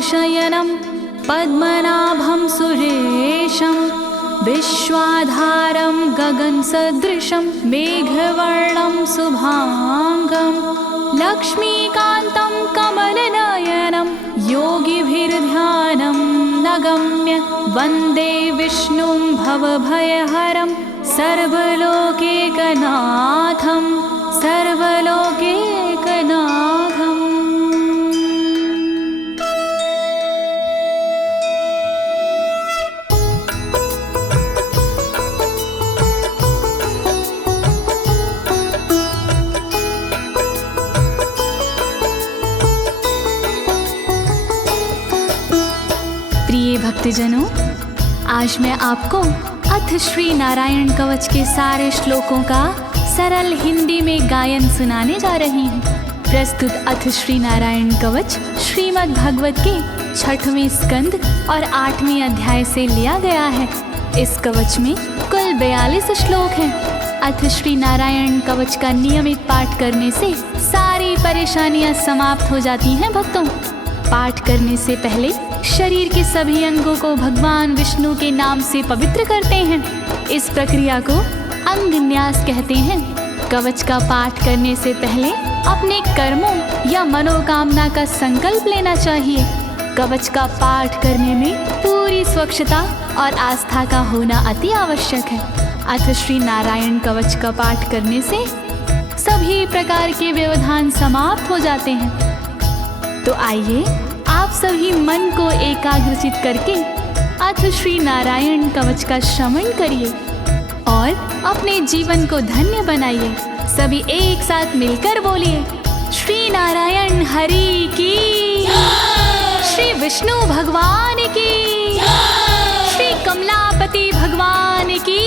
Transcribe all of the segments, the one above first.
शयनं पद्मनाभं सुरेशं विश्वाधारं गगनसदृशं मेघवर्णं शुभांगं लक्ष्मीकान्तं कमलनयनं योगिभिर्ध्यानं नगम्य वन्दे विष्णुं भवभयहरं सर्वलोकैकनाथं सर्वलोकैकनाथम्। प्रिय भक्तजनों, आज मैं आपको अथ श्री नारायण कवच के सारे श्लोकों का सरल हिंदी में गायन सुनाने जा रही हूँ। प्रस्तुत अथ श्री नारायण कवच श्रीमद् भागवत के 6वें स्कंद और 8वें अध्याय से लिया गया है। इस कवच में कुल 42 श्लोक हैं। अथ श्री नारायण कवच का नियमित पाठ करने से सारी परेशानियां समाप्त हो जाती हैं। भक्तों, पाठ करने से पहले शरीर के सभी अंगों को भगवान विष्णु के नाम से पवित्र करते हैं। इस प्रक्रिया को अंग न्यास कहते हैं। कवच का पाठ करने से पहले अपने कर्मों या मनोकामना का संकल्प लेना चाहिए। कवच का पाठ करने में पूरी स्वच्छता और आस्था का होना अति आवश्यक है। अथ श्री नारायण कवच का पाठ करने से सभी प्रकार के व्यवधान समाप्त हो जाते हैं। तो आइए आप सभी मन को एकाग्रचित करके अथ श्री नारायण कवच का श्रवण करिए और अपने जीवन को धन्य बनाइए। सभी एक साथ मिलकर बोलिए, श्री नारायण हरि की, श्री विष्णु भगवान की, श्री कमलापति भगवान की।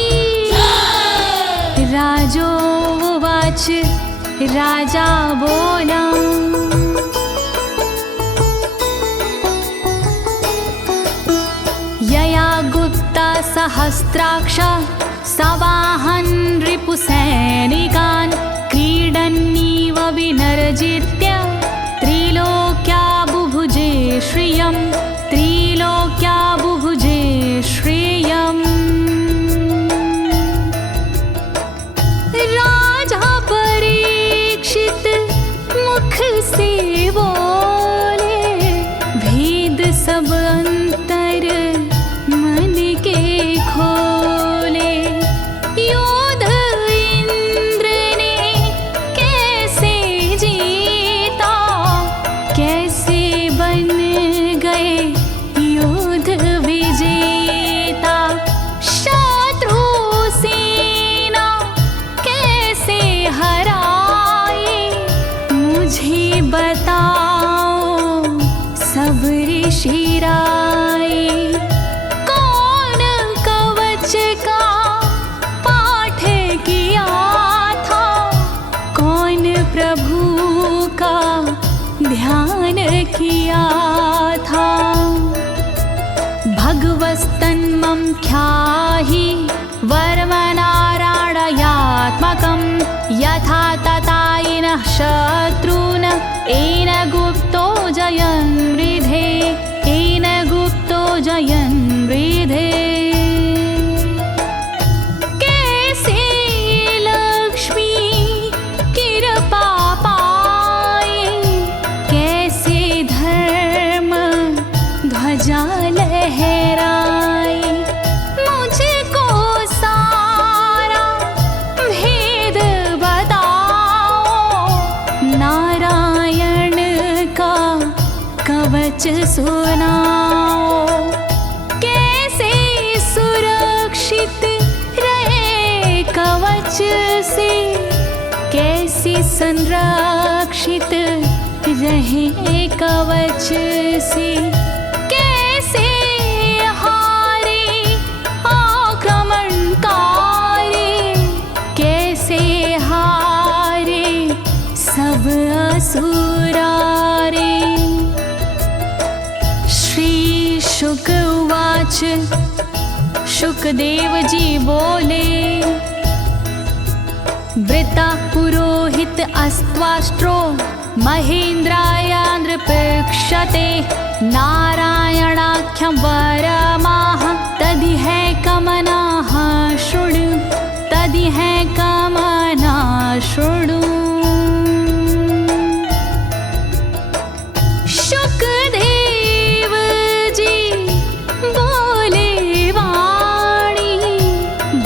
राजोवाच, राजा बोला, यया गुप्ता सहस्राक्ष सवाहन रिपुसैनिकान् क्रीडन्नीव विनर्जित्य त्रिलोक्या बुभुजे श्रियं, त्रिलोक्या बुभुजे श्रियम्। राजा परीक्षित मुख से बोले, भेद सब अंतर मन के खोले। योद्ध इंद्र ने कैसे जीता, कैसे बन गए योद्ध विजेता। शत्रु सेना कैसे हराए, मुझे बताओ सब ऋषि राय। कौन कवच का पाठ किया था, कौन प्रभु का ध्यान किया था। भगवस्तन्मं ख्याहि वर्मनारायणात्मकं यथा तथा येन शत्रून् येन गुप्तो जयन् मृधे, येन गुप्तो जयन् मृधे। कैसे लक्ष्मी कृपा पाए, कैसे धर्म ध्वजा लहराए। मुझको सारा भेद बताओ, नारायण का कवच सुनाओ। कैसे सुरक्षित रहे कवच से, कैसे संरक्षित रहे कवच से। कैसे हारे आक्रमणकारी, कैसे हारे सब असुरारे। श्री शुक उवाच, शुकदेव जी बोले, वृता पुरोहित अस्त्वाष्ट्रो महेन्द्राय नृपक्षते नारायणाख्यं वरमाह तदिह कमनाः शृणु तदिह कमना शृणु। शुकदेव जी बोले वाणी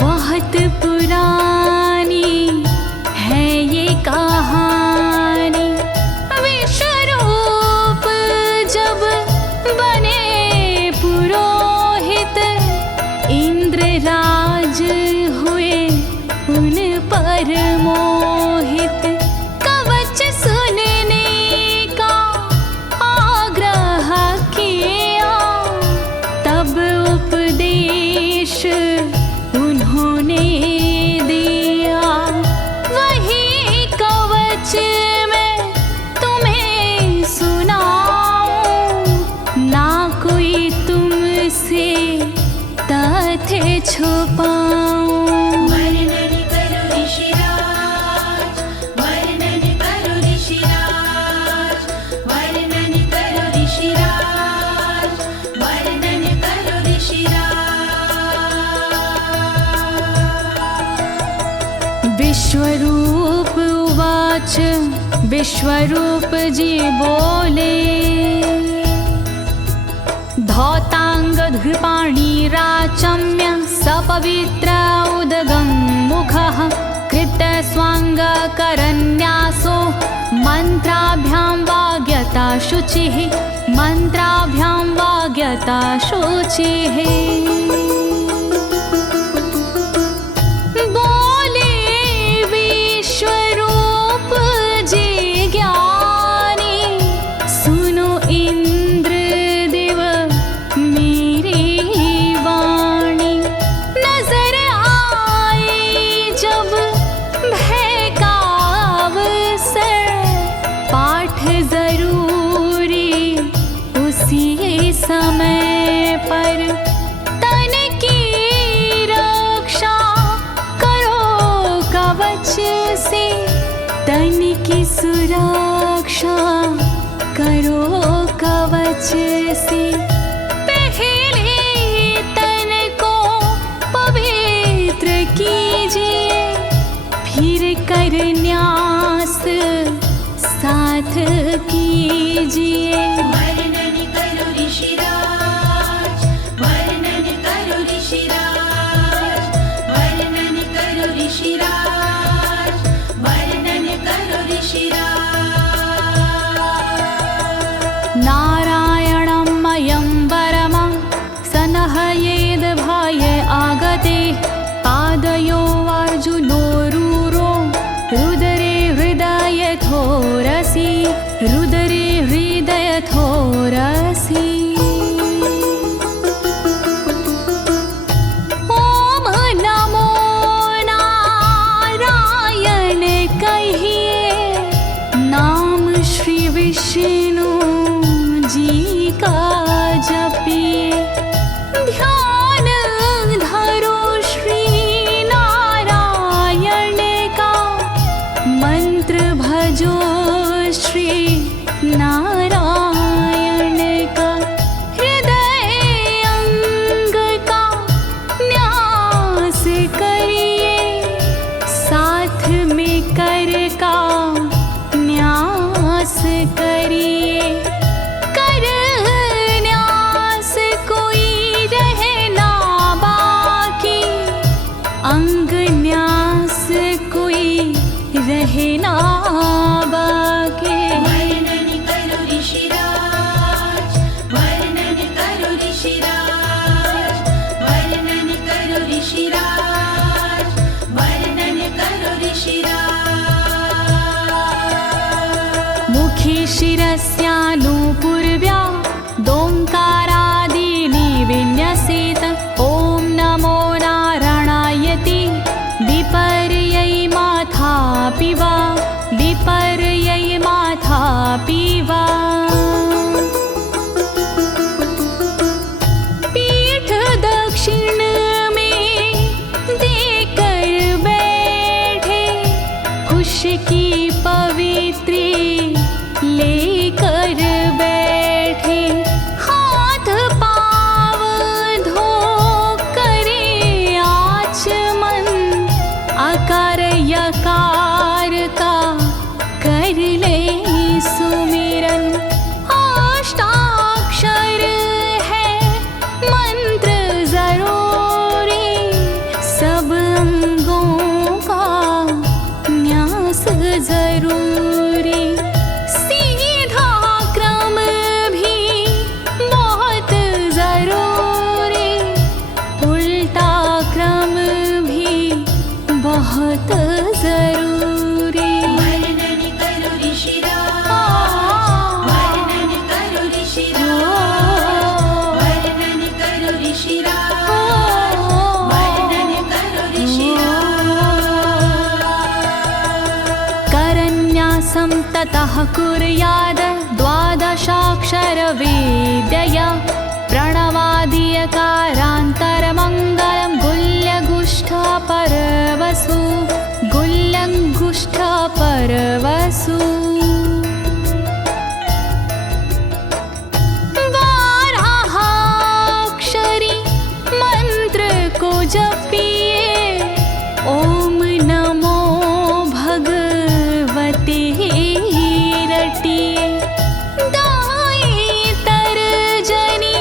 बहुत पुरानी है ये कहानी। विश्वरूप जब बने पुरोहित इंद्रराज हुए उन पर मोहित। कवच सुनने का आग्रह किया तब उपदेश उन्होंने दिया। वही कवच मैं तुम्हें सुनाऊं ना कोई तुमसे तथ्य छुपाऊं। वर्णन करो ऋषिराज, वर्णन करो ऋषिराज, वर्णन करो ऋषिराज, वर्णन करो ऋषिराज। विश्वरूप उवाच विश्वरूप जी बोले। धौताङ्गधृपाणिराचम्य सपवित्र उदगं मुखः कृतस्वाङ्गकरन्यासो मन्त्राभ्यां वाग्यता शुचिः मन्त्राभ्यां वाग्यता शुचिः। बोले विश्वरूप जी ज्ञानी सुनो इंद्रदेव मेरी वाणी। नजर आई जब भय का अवसर पाठ जरूरी उसी समय पर। तन की रक्षा करो कवच से तन की सुरक्षा करो कवच से। पहले तन को पवित्र कीजिए फिर कर न्यास साथ कीजिए। वर्णन करो ऋषिराज, वर्णन करो ऋषिराज, वर्णन करो ऋषिराज, वर्णन करो ऋषिराज। नारायणं मयं वरमं सनहयेद भाय आगते। पादयो अर्जुनोरूरो रुदरे हृदयथोरसि रुदरे हृदयथोरसि। ओम नमो नारायण कहिए नाम श्री विष्णु जी का जपिए। ध्यान धरो श्री नारायण का मंत्र भजो श्री नारायण का। हृदय अंग का न्यास करिए साथ में कर का न्यास करिए। कर न्यास कोई रहना बाकी अंग न्यास कोई रहना बाकी। वर्णन करो ऋषिराज, वर्णन करो ऋषिराज, वर्णन करो ऋषिराज, वर्णन करो ऋषिराज। मुखी शिरस्यानुपूर्व्या दोङ्कारादीनि विन्यसेत। ॐ नमो नारायणेति विपर्यै माथापि वा विपर्यै माथापि वा। पीठ दक्षिण में देकर बैठे खुश की पवित्री लेकर बैठे। ततः कुर्याद द्वादशाक्षरविद्यया प्रणवादियकारान्तरमङ्गलं गुल्यगुष्ठपरवसु गुल्यगुष्ठपरवसु बारहाक्षरी मंत्र को जपिए ओम नमो भगवते रटिए दाई तरजनी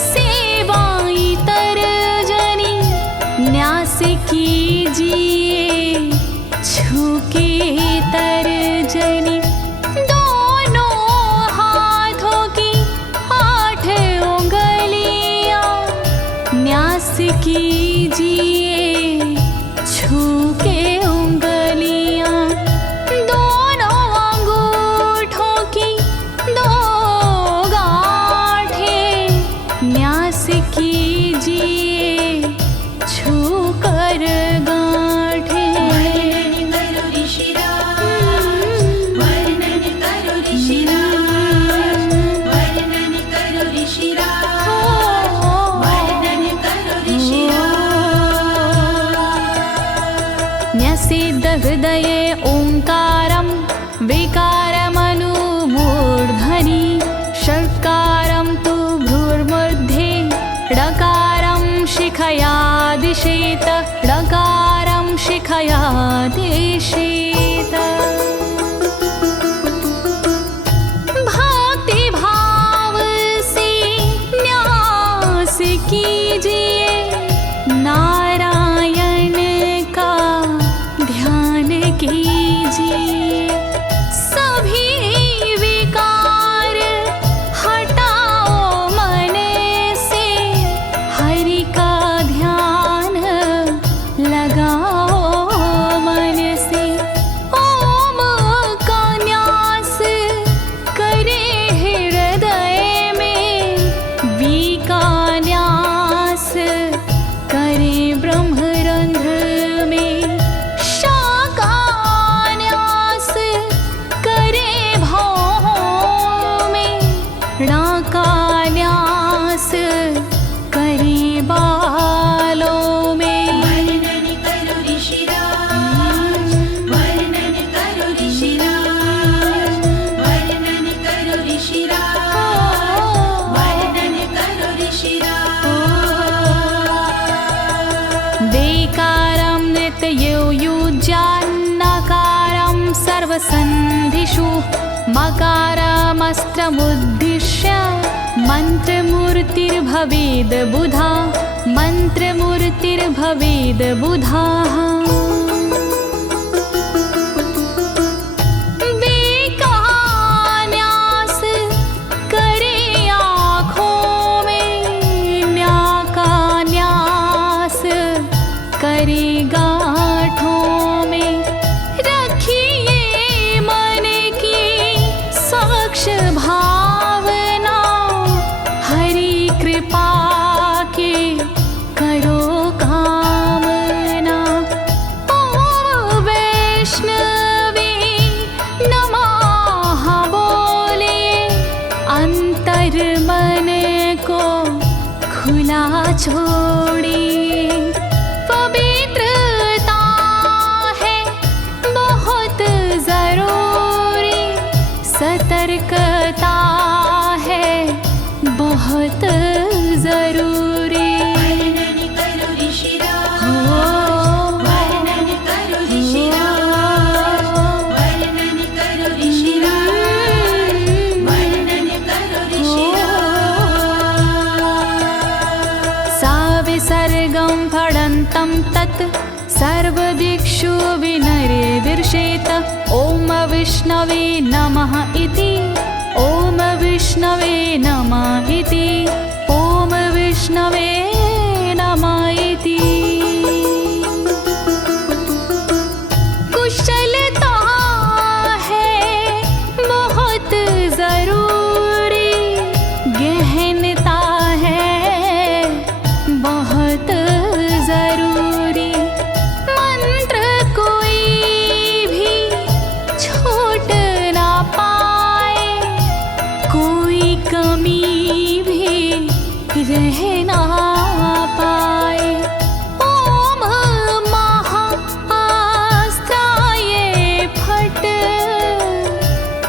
सेवाई तरजनी न्यास कीजिए छूके तरजनी दोनों हाथों की 8 उंगलियां न्यास कीजिए छूके उंगलियां दोनों अंगूठों की 2 गांठें न्यास कीजिए छूकर गांठें। वर्णन करो ऋषिराज, वर्णन करो ऋषिराज, वर्णन करो ऋषिराज, वर्णन करो ऋषिराज। न्यसेद हृदये ओंकारं विकारमनुमूर्धनि षट्कारं तु भ्रूर्मध्ये ड़कारं शिखया दिशेत ड़कारं शिखया दिशेत। भक्ति भाव से न्यास कीजिए नारायण का ध्यान कीजिए सभी विकार हटाओ मन से हरि का ध्यान लगाओ मन से ओम का न्यास करे हृदय में वी का न्यास करे ब्रह्मरंध्र में शा का न्यास करे भौहों में णा का न्यास करे बालों में। वर्णन करो ऋषिराज, वर्णन करो ऋषिराज, वर्णन करो ऋषिराज, वर्णन करो ऋषिराज। देकारं नित्ययुज्यान्नकारं सर्वसन्धिषु मकारमस्त्रमुद्दिश्य मन्त्रमूर्तिर्भवेद् बुधा मन्त्रमूर्तिर्भवेद् बुधाः। न्यास करे आँखों में न्या का न्यास करे गांठों में रखिए मन की साक्ष भावना हरि कृपा के करो कामना। ओम वैष्णवे नमः बोले अंतर मन को खुला छोड़िए पवित्रता है बहुत जरूरी सतर्कता है बहुत जरूरी। वर्णन करो ऋषिराज, वर्णन करो ऋषिराज, वर्णन करो ऋषिराज, वर्णन करो ऋषिराज। सा विसर्गं फडन्तं तत् सर्वदिक्षु विनिर्दिशेत ओम विष्णवे नमः इति ओम विष्णवे नमः इति ओम विष्णवे नमः इति। कुशलता है बहुत जरूरी गहनता है बहुत जरूरी मंत्र कोई भी छोट ना कह ना पाए। ओम महाअस्त्राय फट,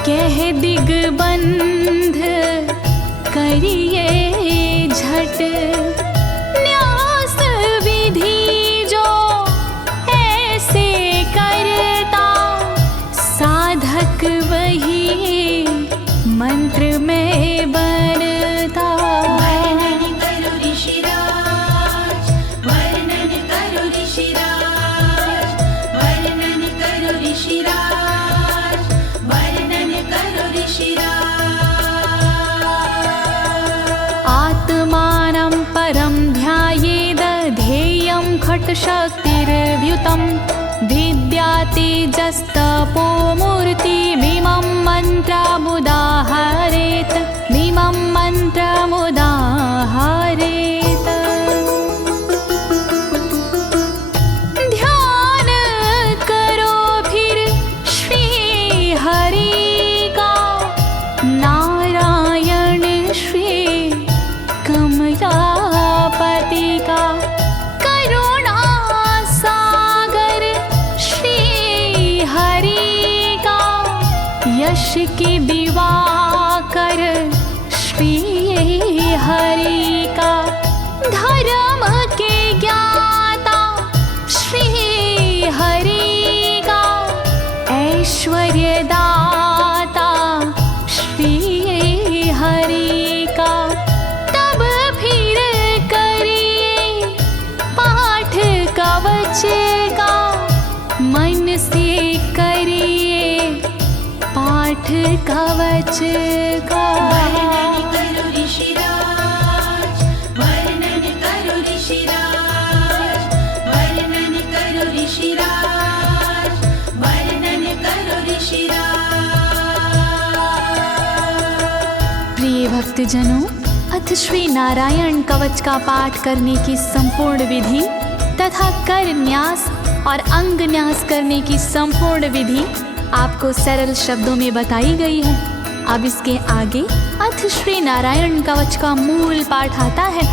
कह दिग्बंध करिए झट। न्यास विधि जो ऐसे करता, साधक वही मंत्र में बनता। वर्णन करो ऋषिराज, वर्णन करो ऋषिराज, वर्णन करो ऋषिराज, वर्णन करो ऋषिराज। आत्मानं परं ध्यायेद ध्येयं खट्शक्तिर्व्युतं। विद्या तेजस्तपो मूर्तिमिमं मन्त्रमुदाहरेत्, मिमं मन्त्रमुदाहरेत्। ध्यान करो फिर श्री हरि का, नारायण श्री कमलापति का। करुणा सागर श्री हरि का, यश के दिवाकर श्री हरि का। धर्म के ज्ञाता श्री हरि का, ऐश्वर्य दाता श्री हरि का। तब फिर करिए पाठ कवच का, मन से करिए पाठ कवच का। वर्णन करो ऋषिराज, वर्णन करो ऋषिराज, वर्णन करो ऋषिराज, वर्णन करो ऋषिराज। प्रिय भक्तजनों, अथ श्री नारायण कवच का पाठ करने की संपूर्ण विधि तथा कर न्यास और अंग न्यास करने की संपूर्ण विधि आपको सरल शब्दों में बताई गई है। अब इसके आगे अथ श्री नारायण कवच का मूल पाठ आता है,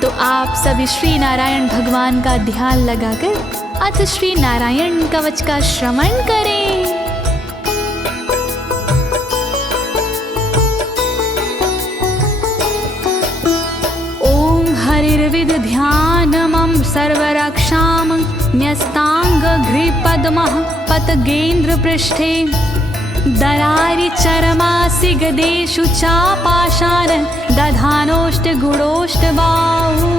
तो आप सभी श्री नारायण भगवान का ध्यान लगाकर अथ श्री नारायण कवच का श्रवण करें। ओम हरिर्विद ध्यानमं सर्वरक्षां न्यस्ताङ्घ्रिपद्मः पतगेन्द्र पृष्ठे। दरारि चरमासि गदेषु चापाशान दधानोष्टगुणोष्टबाहु।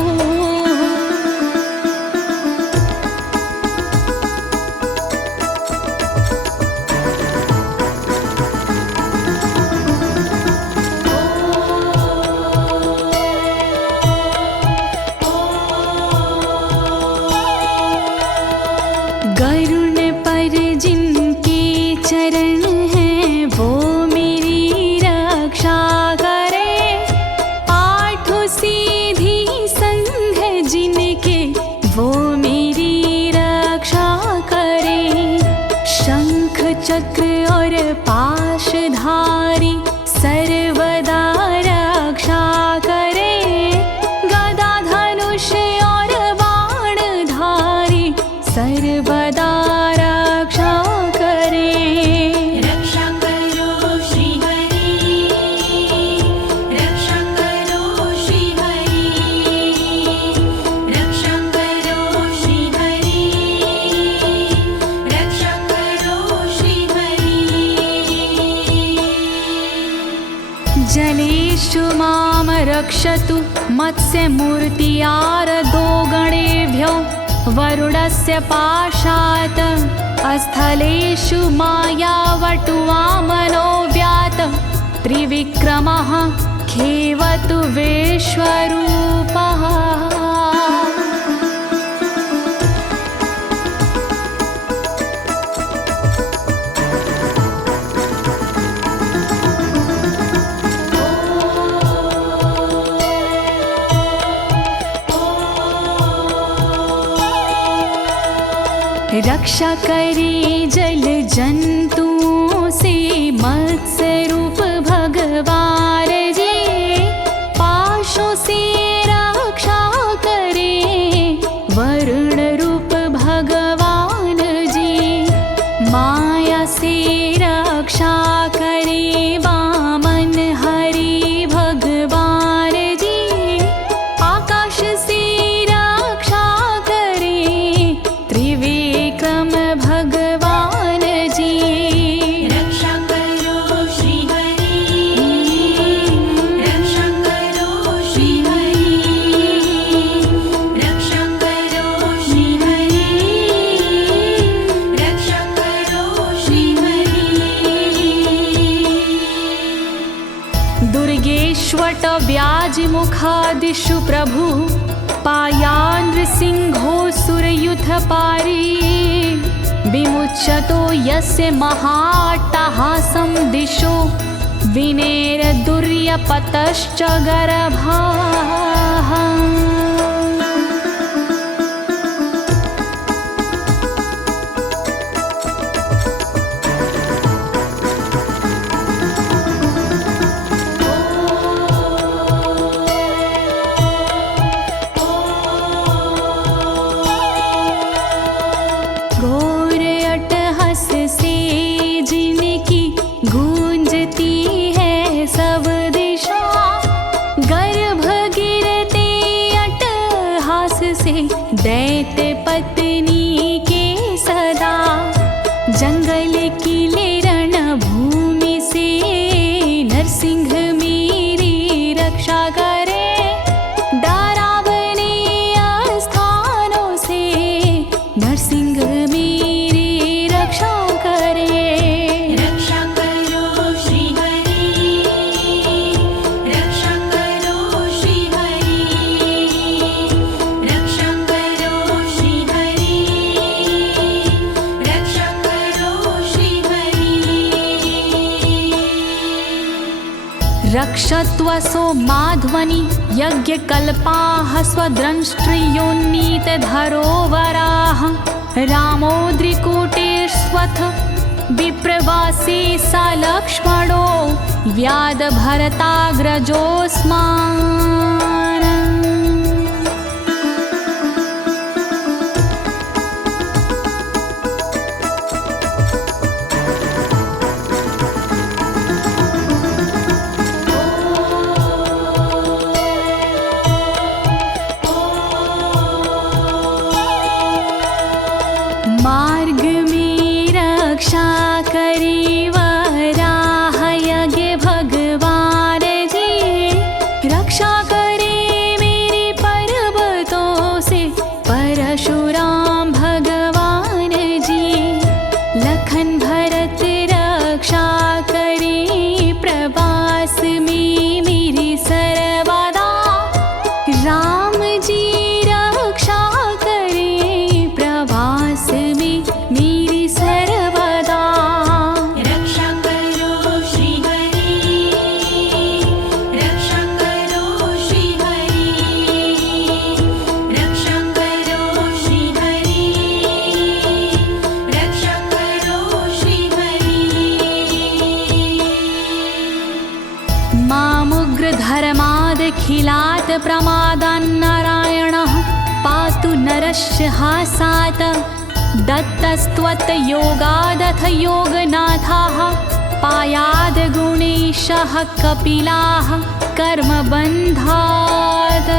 गरुण पर जिनके चरण हैं वो मेरी रक्षा करे। आठों सीधी संग जिनके वो मेरी रक्षा करे। शंख चक्र और पाशधारी सर्वदा रक्षा करे। गदा धनुष और बाणधारी सर्वदा रक्षा करे। रक्षा करो श्री हरि, रक्षा करो श्री हरि, रक्षा करो श्री हरि, रक्षा करो श्री हरि। जलेषु मां रक्षतु मत्स्यमूर्तियारदो गणेभ्यो। वरुणस्य पाशात् स्थलेषु मायावटुवामनो व्यात। त्रिविक्रमः खेवतु विश्वरूपः। रक्षा करे जल जंतुओं से मत्स्य रूप भगवान जी। पाशों से दिशु प्रभु पायानृसिंहोऽसुरयुथपारी विमुच्यतो यस्य महाट्टहासं दिशो विनेरदुर्यपतश्च गर्भाः। दैत्य पत्नी के सदा जंगल किले रणभूमि से नरसिंह मेरी रक्षा करे। डरावने स्थानों से नरसिंह मेरी रक्षा करे। रक्षा करो श्री हरि, रक्षा करो श्री हरि, रक्षा करो श्री हरि, रक्षा करो श्री हरि। रक्षत्वसो माध्वनि यज्ञकल्पाः स्वद्रंष्ट्रियोन्नीतधरोवराः रामोद्रिकूटेष्वथ विप्रवासी स लक्ष्मणो व्याधभरताग्रजोऽस्मान्। मार्ग में रक्षा करी वराह यज्ञ भगवान जी, रक्षा करे मेरे पर्वतों से परशुराम भगवान जी। लखन भरत रक्षा करे प्रवास में मेरी सर्वदा, राम जी रक्षा करे प्रवास में मेरी सर्वदा। रक्षा करो श्री हरि, रक्षा करो श्री हरि, रक्षा करो श्री हरि, रक्षा करो श्री हरि। मामुग्रधर्मादखिलात् प्रमादान्नारायणः पातु नरस्य हासात्। दत्तस्त्वत्योगादथ योगनाथाः पायाद् गुणेशः कपिलाः कर्मबन्धात्।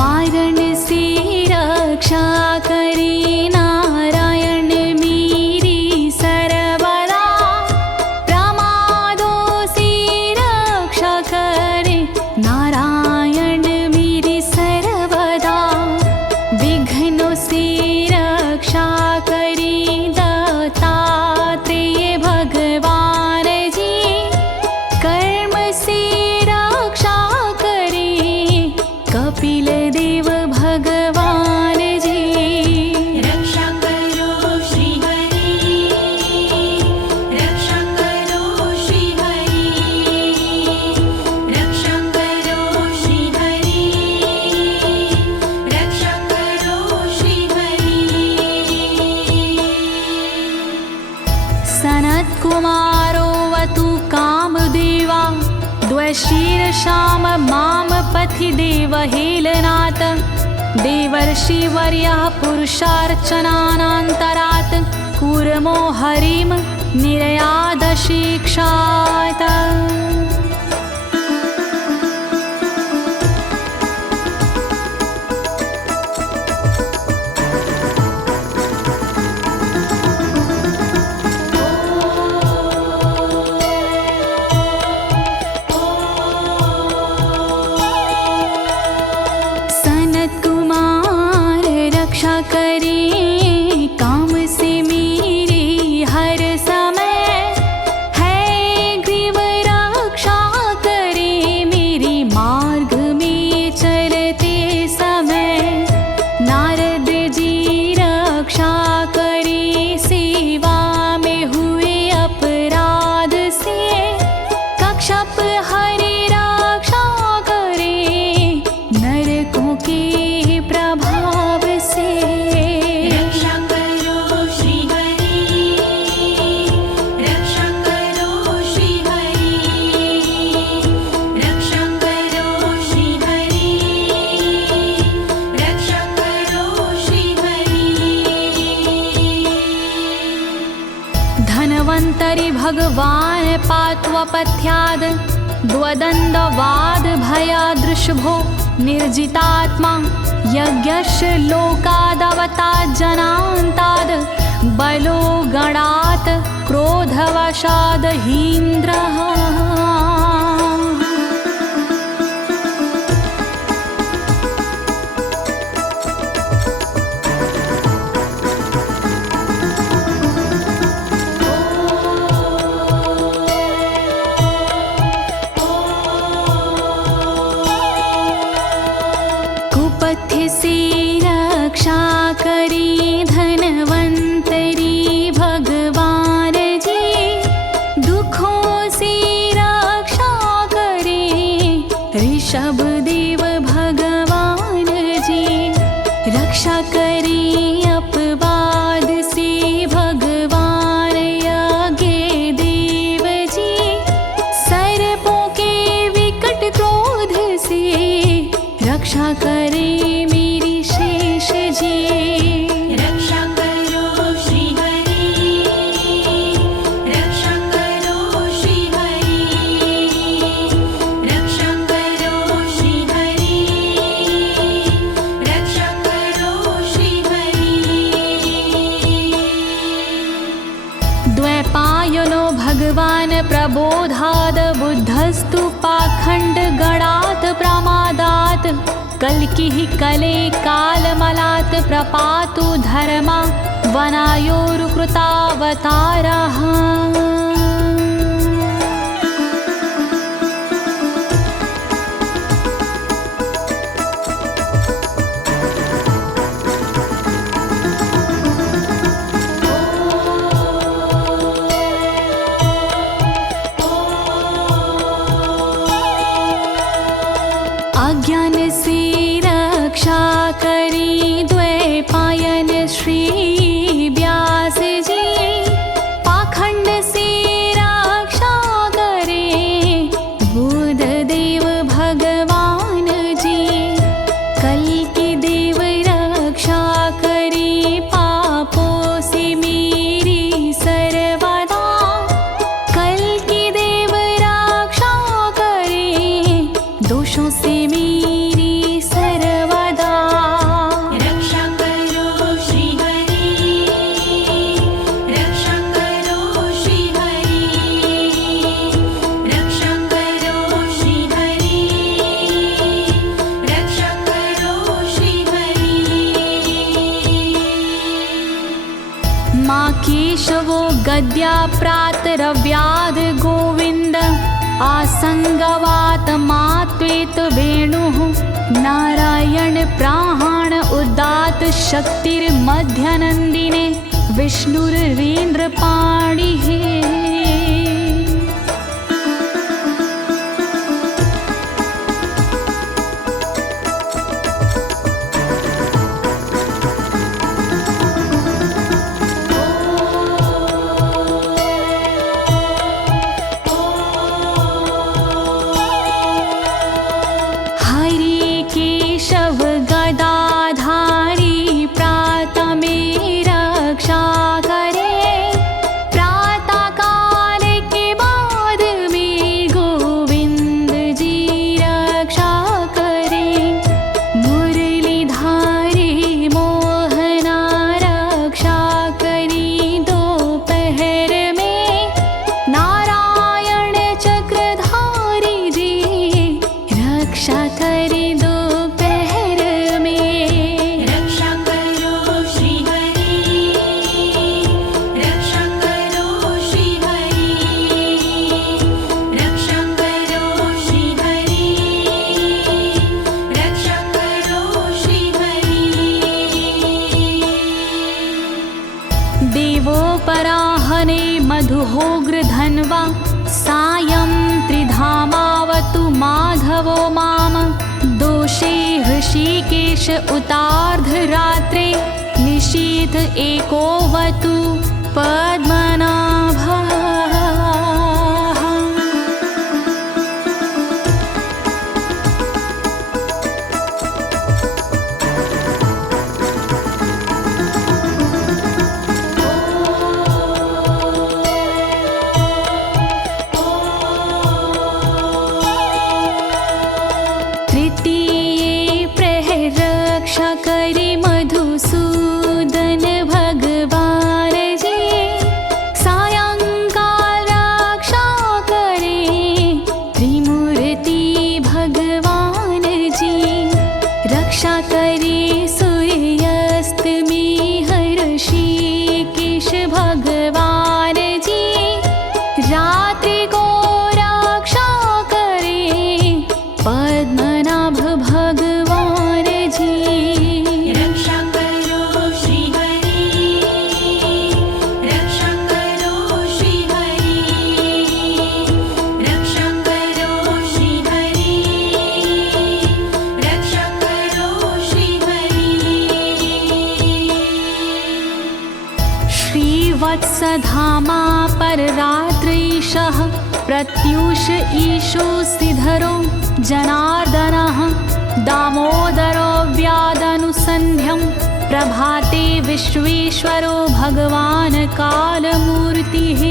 मारण से रक्षा करे नारायण मेरी सर्वदा, प्रमादों से रक्षा करे नारायण मेरी सर्वदा। विघ्नों से रक्षा करे दत्तात्रेय भगवान जी, कर्म से रक्षा करे कपिल देव भगवान जी। रक्षा करो श्री हरि, रक्षा करो श्री हरि, रक्षा करो श्री हरि, रक्षा करो श्री हरि। सनत्कुमारोऽवतु कामदेवा द्वशीर्षाम माम पथि देवहेलनात्। देवर्षिवर्यः पुरुषार्चनानन्तरात् कूर्मो हरिं निर्यादशिक्षात्। भगवान् पात्वपथ्याद् द्वदण्डवाद भयादृशभो निर्जितात्मा यज्ञस्य लोकादवतात् जनान्ताद् बलो गणात् क्रोधवशाद् हीन्द्रः। कुपथ्य से रक्षा करी धनवंतरी भगवान जी, दुखों से रक्षा करे ऋषभ देव भगवान जी। रक्षा करे अपवाद से भगवान यज्ञ देव जी, सर्पों के विकट क्रोध से रक्षा करे मेरी शेष जी। रक्षा करो श्री हरि, रक्षा करो श्री हरि, रक्षा करो श्री हरि, रक्षा करो श्री हरि। द्वैपायनो भगवान् प्रबोधाद् बुद्धस्तु पाखण्ड गणात् प्रमादात् कल्किः कले कालमलात् प्रपातु धर्मा वनायोरुकृतावतारः। अज्ञान से रक्षा करी द्वैपायन श्री व्यास जी, पाखंड से रक्षा करे बुध देव भगवान जी। कल्कि देव रक्षा करी पापों से मेरी सर्वदा, कल्कि देव रक्षा करे दोषों से मेरी सर्वदा। रक्षा करो श्री हरि, रक्षा करो श्री हरि, रक्षा करो श्री हरि, रक्षा करो श्री हरि। माँ केशवो गद्या प्रातरव्याद गोविन्द, आसंगवात मात्वेत वेणुः नारायण प्राण उदात शक्तिर्मध्यनन्दिने विष्णुरेन्द्रपाणिः। हरि केशव गदाधारी प्रातमे रक्षा करे, प्रातः काल के बाद में गोविंद जी रक्षा करे। मुरलीधारी मोहना रक्षा करी दोपहर में, नारायण चक्रधारी जी रक्षा करे दोपहर में। रक्षा करो श्री हरि, रक्षा करो श्री हरि, रक्षा करो श्री हरि, रक्षा करो श्री हरि। देवोपराहने मधुहोग्र धन्वा, सायं त्रिधामावतु माधवो माम। दोषे ऋषिकेश उतार्धरात्रे, निशीथ एकोवतु पद्मनाभः। धामा पर रात्रीशः प्रत्यूष ईशो सिधरो जनार्दनः दामोदरो व्यादनुसन्ध्यं प्रभाते विश्वेश्वरो भगवान् कालमूर्तिः।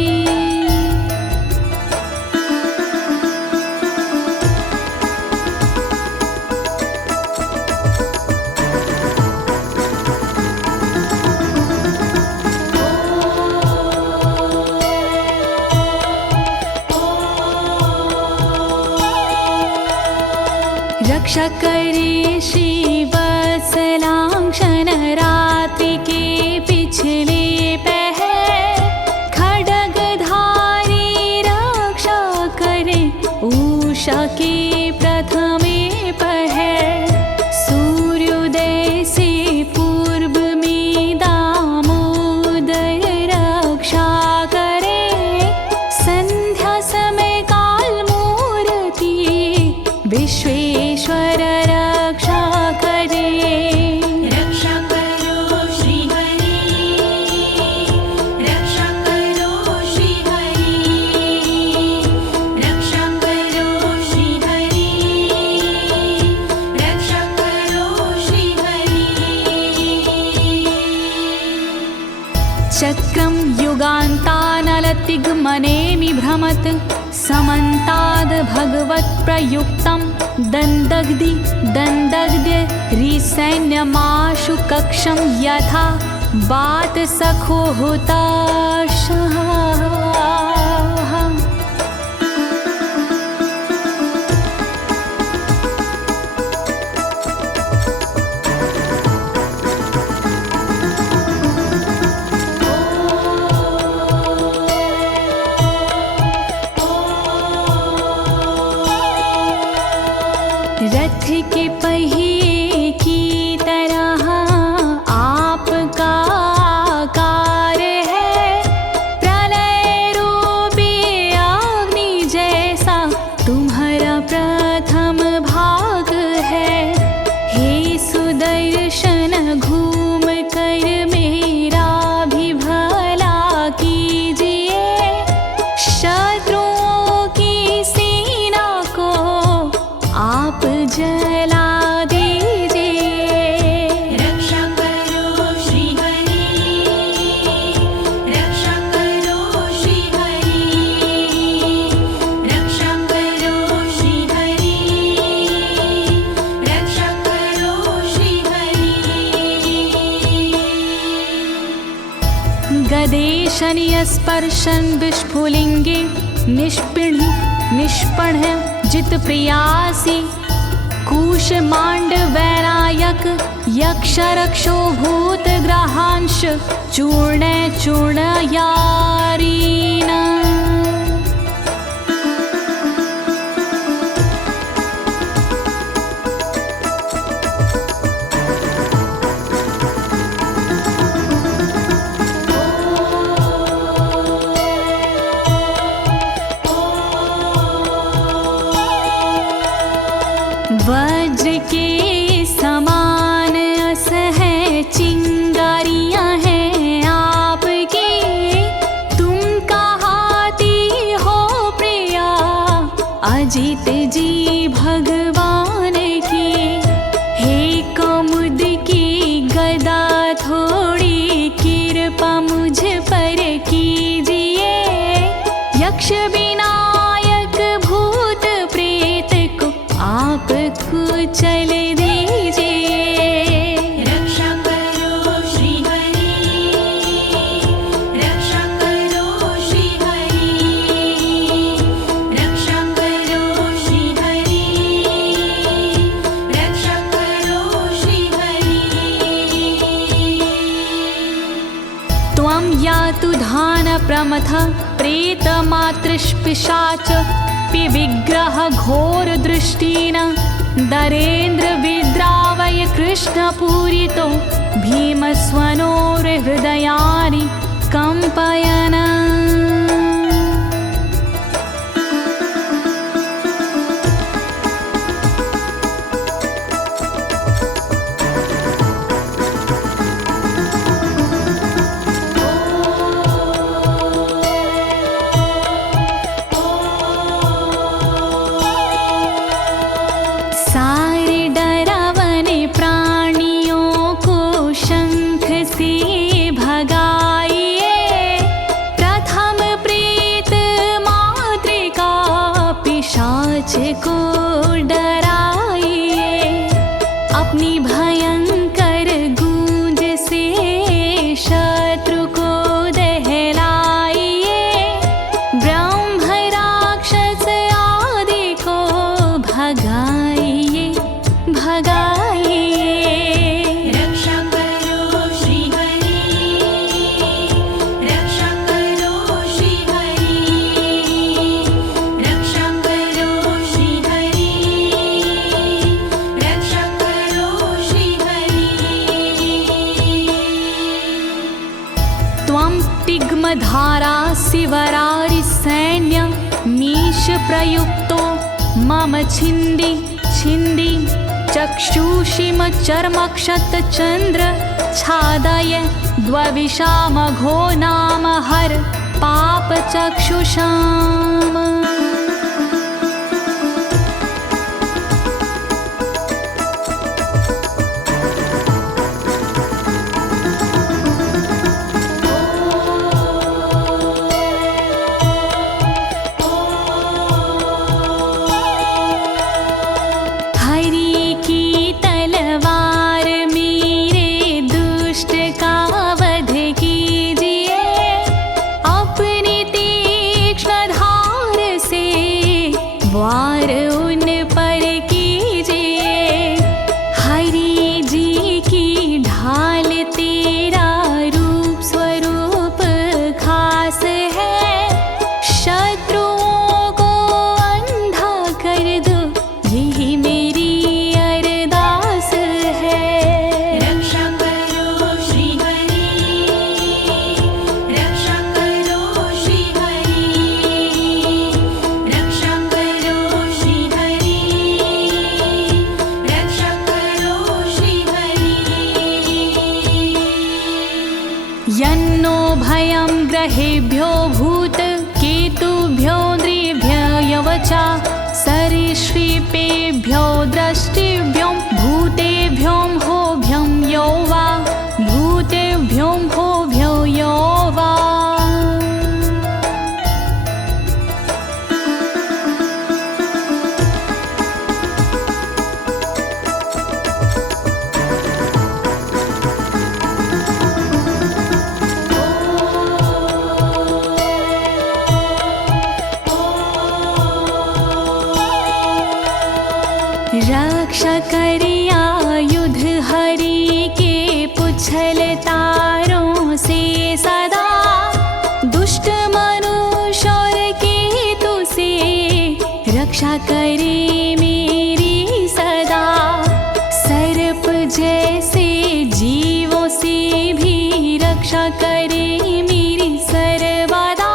रक्षा करे श्रीवत्सलांक्षण रात्रि के पिछले पहर खड्गधारी रक्षा करे उषा के प्रथमे पहर सूर्योदय से पूर्व में दामोदर रक्षा करे संध्या समय काल मूर्ति विश्वेश्वर रक्षा करे। रक्षा करो श्री हरि, रक्षा करो श्री हरि, रक्षा करो श्री हरि, रक्षा करो श्री हरि। चक्रं युगान्तानलतिग्मनेमि भ्रमत् समन्ताद् भगवत्प्रयुक्तं दन्दग्ध्य रिसैन्यमाशु कक्षं यथा वातसखो हुताशः। रथ के पहिए की तरह आपका आकार है, प्रलय रूपी अग्नि जैसा तुम्हारा प्रथम भाग है। हे सुदर्शन घूम कर मेरा भी भला कीजिए, शत्रुओं की सेना को आप जला दीजिए। रक्षा करो श्री हरि, रक्षा करो श्री हरि, रक्षा करो श्री हरि, रक्षा करो श्री हरि। गदेशनीय स्पर्शन विस्फुलिंगे निष्पण जित प्रियासी कुश मांड वैरायक यक्ष रक्षो भूत ग्रहांश चूर्ण यारीना। वज्र के समान असह चिंगारियां हैं आपकी, तुम कहाती हो प्रिया अजित जी भगवान की। हे कमुद की गदा थोड़ी कृपा मुझ पर कीजिए, यक्ष विनायक भूत प्रेत को आप कुचल दीजिए। रक्षा करो श्री हरि, रक्षा करो श्री हरि, रक्षा करो श्री हरि, रक्षा करो श्री हरि। त्वं यातु धान प्रमथ प्रेत मातृपिशाच विग्रह घोर दृष्टिन दरेन्द्र विद्रावय कृष्ण पूरितो भीमस्वनोर हृदयानि कंपयन। भगाइए भगाइए। रक्षा करो श्री हरि, रक्षा करो श्री हरि, रक्षा करो श्री हरि, रक्षा करो श्री हरि। त्वं तिग्मधारा शिवरारि सैन्य मीश प्रयुक्तो मम छिन्दी छिन्दी चक्षुषीम चर्मक्षतचन्द्र छादय द्वविषामघो नाम हर पापचक्षुषाम्। वार उन पर कीजिए, हरि जी की ढाल तेरा रूप स्वरूप खास है, शत्रुओं को अंधा कर दो यही मेरी अरदास है। रक्षा करो श्री हरि, रक्षा करो श्री हरि, रक्षा करो श्री हरि, रक्षा करो श्री हरि। यन्नो भयं ग्रहेभ्यो भूत केतुभ्यो नृभ्ययवचा सरीसृपेभ्यो दृष्टिभ्यो भूतेभ्यो होभ्यं यो वा भूतेभ्यो होभ्यो यो वा। रक्षा करिया युद्ध हरि के पुछल तारों से सदा, दुष्ट मनुष्य और केतु से रक्षा करे मेरी सदा। सर्प जैसे जीवों से भी रक्षा करे मेरी सर्वदा,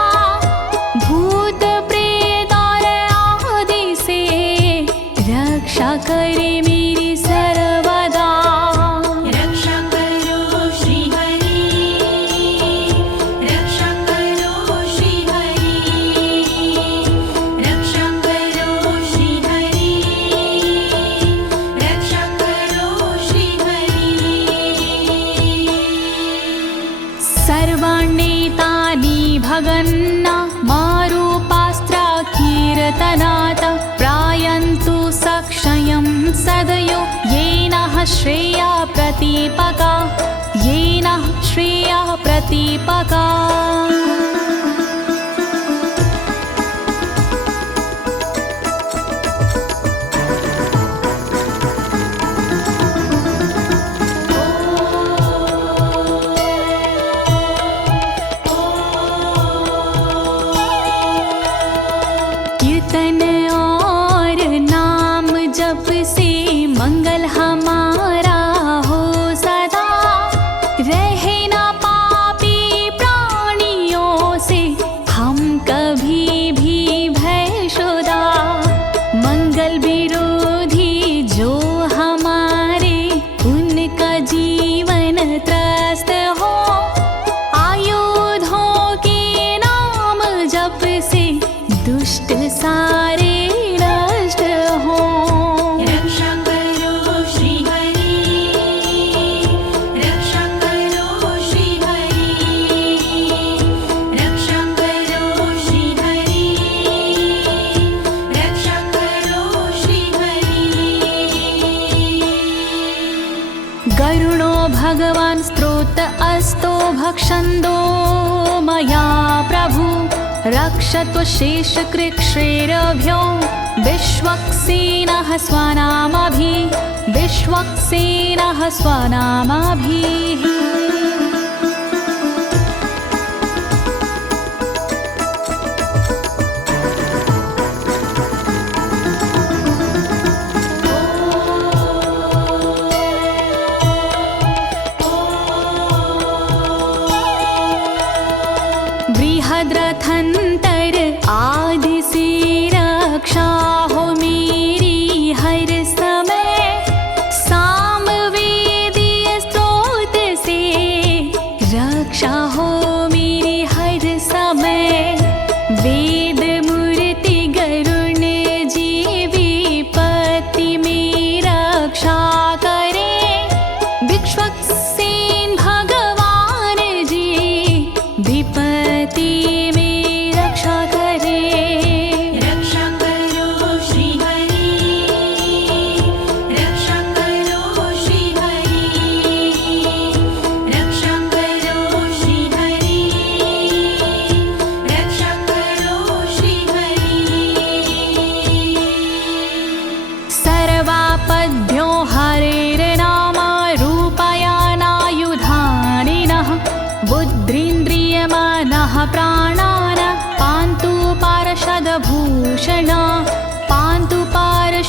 भूत प्रेत और आदि से रक्षा करे मेरी सर्वदा। रक्षा करो श्री हरि, रक्षा करो श्री हरि, रक्षा करो श्री हरि, रक्षा करो श्री हरि। सर्वाण्येतानि भगन्ना मारूपास्त्रा कीर्तनात् प्रायन्तु सक्षयं सदयो येन श्रेया प्रतीपका, येन श्रेया प्रतीपका। कीर्तन और नाम जप से मंगल हमारा हो सदा, रहे ना पापी प्राणियों से हम कभी भी भयशुदा। मंगल विरोधी जो हमारे उनका जीवन त्रस्त हो, आयुधों के नाम जप से दुष्ट सारे नष्ट हो। रक्षा करो श्री हरि, रक्षा करो श्री हरि, रक्षा करो श्री हरि, रक्षा करो श्री हरि। गरुणो भगवान् स्तोत्र अस्तो भक्षन्दो मया प्रभु, रक्षत्व शेषकृच्छ्रेरभ्यो विश्वक्सेनः स्वनामभिः बृहद्रथंतर आदि से रक्षा हो मेरी हर समय, सामवेदीय स्रोत से रक्षा हो मेरी हर समय। वेद मूर्ति गरुण जी विपत्ति में रक्षा करे, विश्वक्सेन भगवान जी विपत्ति में रक्षा करे। रक्षा करो श्री हरि, रक्षा करो श्री हरि, रक्षा करो श्री हरि, रक्षा करो श्री हरि। सर्वापद्भ्यो हरेर्नाम रूपयानायुधानिनः, बुद्धिन्द्रियमनः प्राणान् पान्तु पार्षदभूषण, पान्तु पार्षदभूषणाः।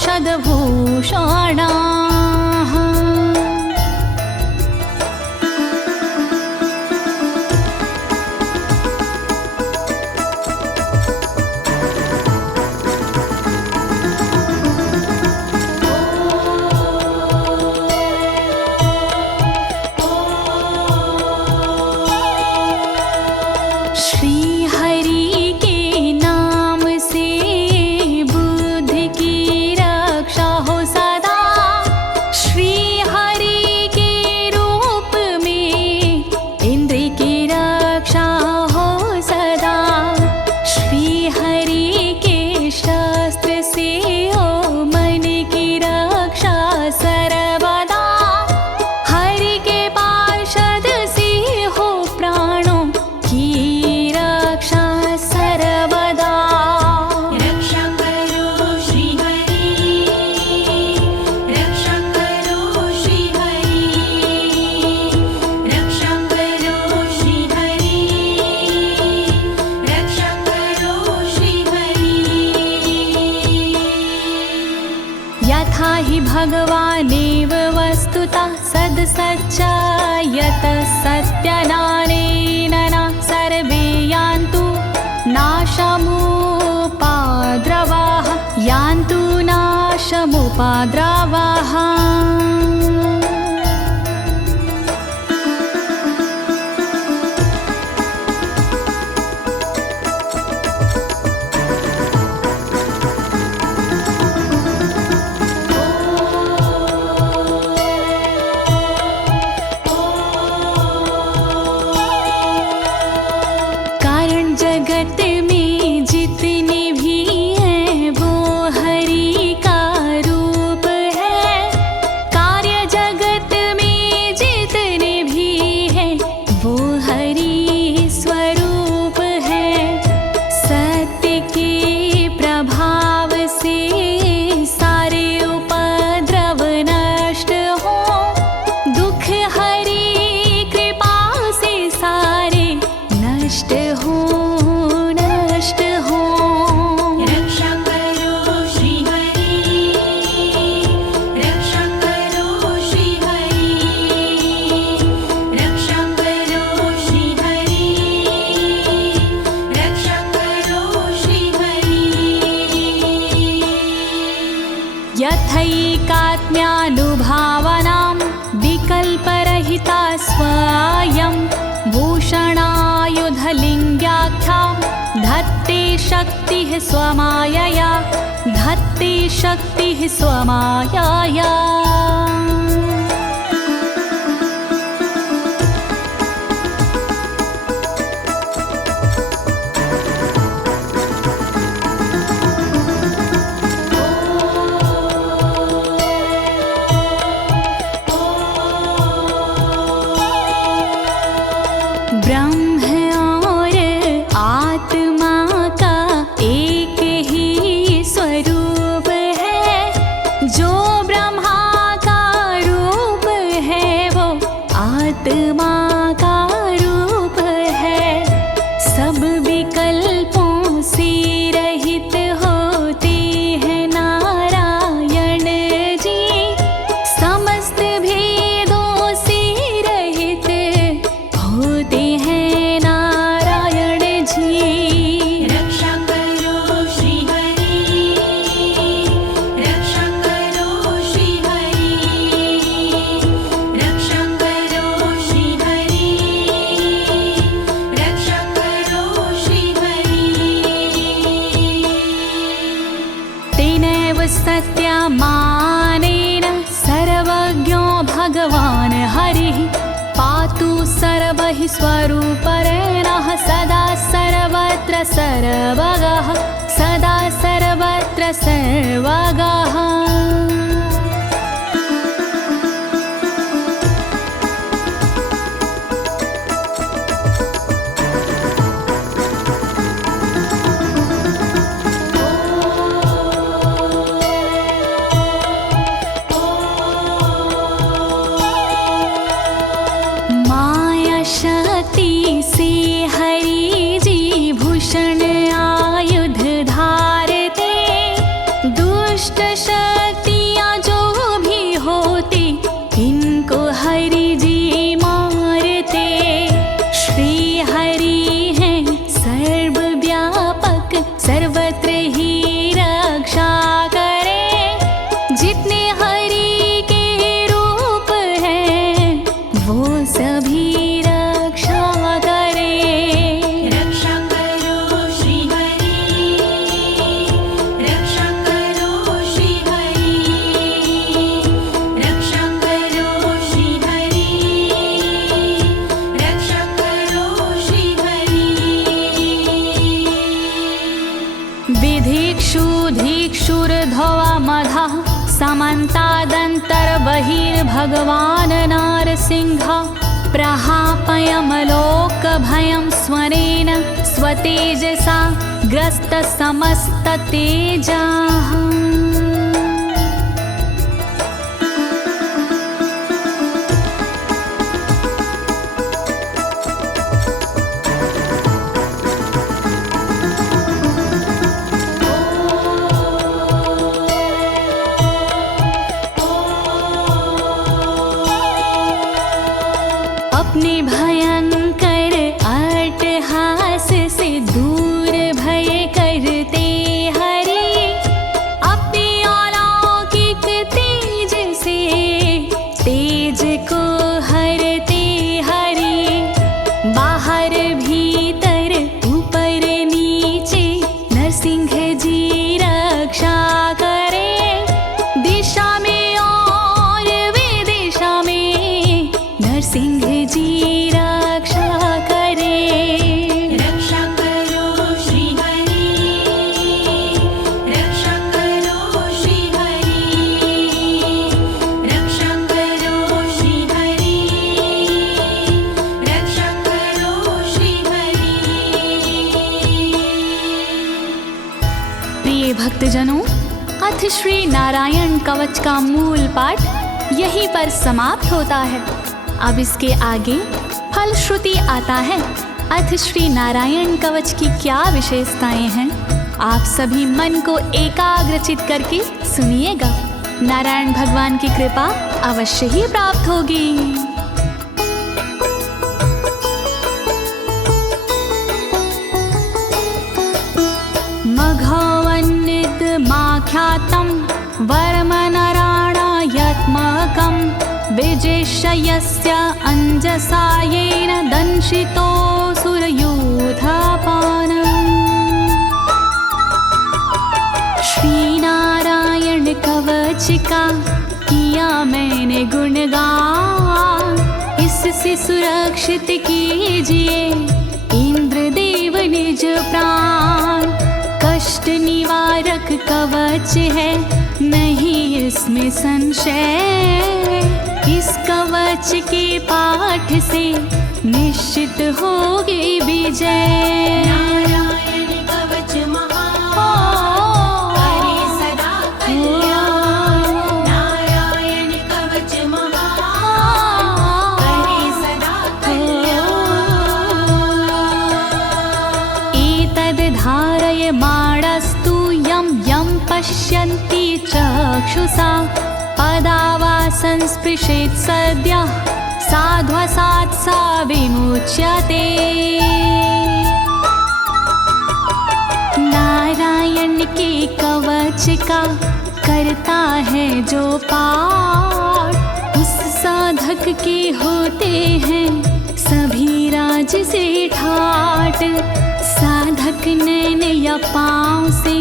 श्री हरि के नाम से बुद्धि की रक्षा हो सदा, श्री हरि के रूप में इंद्रिय की रक्षा हो सदा, श्री हरि के शस्त्र से हो मन की रक्षा सर्वदा, हरि के पार्षद से हो प्राणों की रक्षा सर्वदा। रक्षा करो श्री हरि, रक्षा करो श्री हरि, रक्षा करो श्री हरि, रक्षा करो श्री हरि। यथा हि भगवानेव वस्तुतः सद्सच्चायतः सत्यनानेन न सर्वे यान्तु नाशमुपाद्रवाः, यान्तु नाशमुपाद्रवाः। कारण जगत में जितने भी हैं वो हरि का रूप है, कार्य जगत में जितने भी हैं वो हरि स्वरूप है। सत्य के प्रभाव से सारे उपद्रव नष्ट हो, दुख हरि कृपा से सारे नष्ट हो, नष्ट हो। रक्षा करो श्री हरि, रक्षा करो श्री हरि, रक्षा करो श्री हरि, रक्षा करो श्री हरि। यथैकात्म्यानुभावनां विकल्परहिता स्वयं भूषणायुधलिङ्ग्याख्या, धत्ते शक्तिः स्वमायया, धत्ते शक्तिः स्वमायया। ब्रह्म और आत्मा का एक ही स्वरूप हि स्वरूपरेणः सदा सर्वत्र सर्वगः सदा सर्वत्र सर्वगः। समन्तादन्तर्बहिर्भगवान् नारसिंहः प्रहापयमलोकभयं स्वरेण स्वतेजसा ग्रस्तसमस्ततेजाः। अपने भयंकर अट्टहास से दूर भय करते हरि अपने अलौकिक तेज से तेज को हरते हरि बाहर भीतर ऊपर नीचे नरसिंह जी रक्षा करे दिशा में और विदिशा में नरसिंह जी रक्षा करे। रक्षा करो श्री हरि रक्षा करो श्री हरि रक्षा करो श्री हरि रक्षा करो श्री हरि। प्रिय भक्तजनों, अथ श्री नारायण कवच का मूल पाठ यहीं पर समाप्त होता है। अब इसके आगे फलश्रुति आता है। अथ श्री नारायण कवच की क्या विशेषताएं हैं, आप सभी मन को एकाग्रचित करके सुनिएगा। नारायण भगवान की कृपा अवश्य ही प्राप्त होगी। मघवन्नित माख्यातं वर्मनराणायत्मकं विजेशयस्य अंजसायेन दंशितोऽसुरयूथपानम्। श्री नारायण कवच का किया मैंने गुणगान, इससे सुरक्षित कीजिए इंद्रदेव निज प्राण। कष्ट निवारक कवच है नहीं इसमें संशय, इस कवच के पाठ से निश्चित होगी विजय। नारायण कवच महान करे सदा कल्याण नारायण कवच महान करे सदा कल्याण। एतद् धारय माणस्तु यं यं पश्यन्ति चक्षुषा पदावा संस्पृशेत् सद्यः साध्वसात् सा विमुच्यते। नारायण के कवच का करता है जो पाठ, उस साधक के होते हैं सभी राज से ठाट। साधक नैन या पाँव से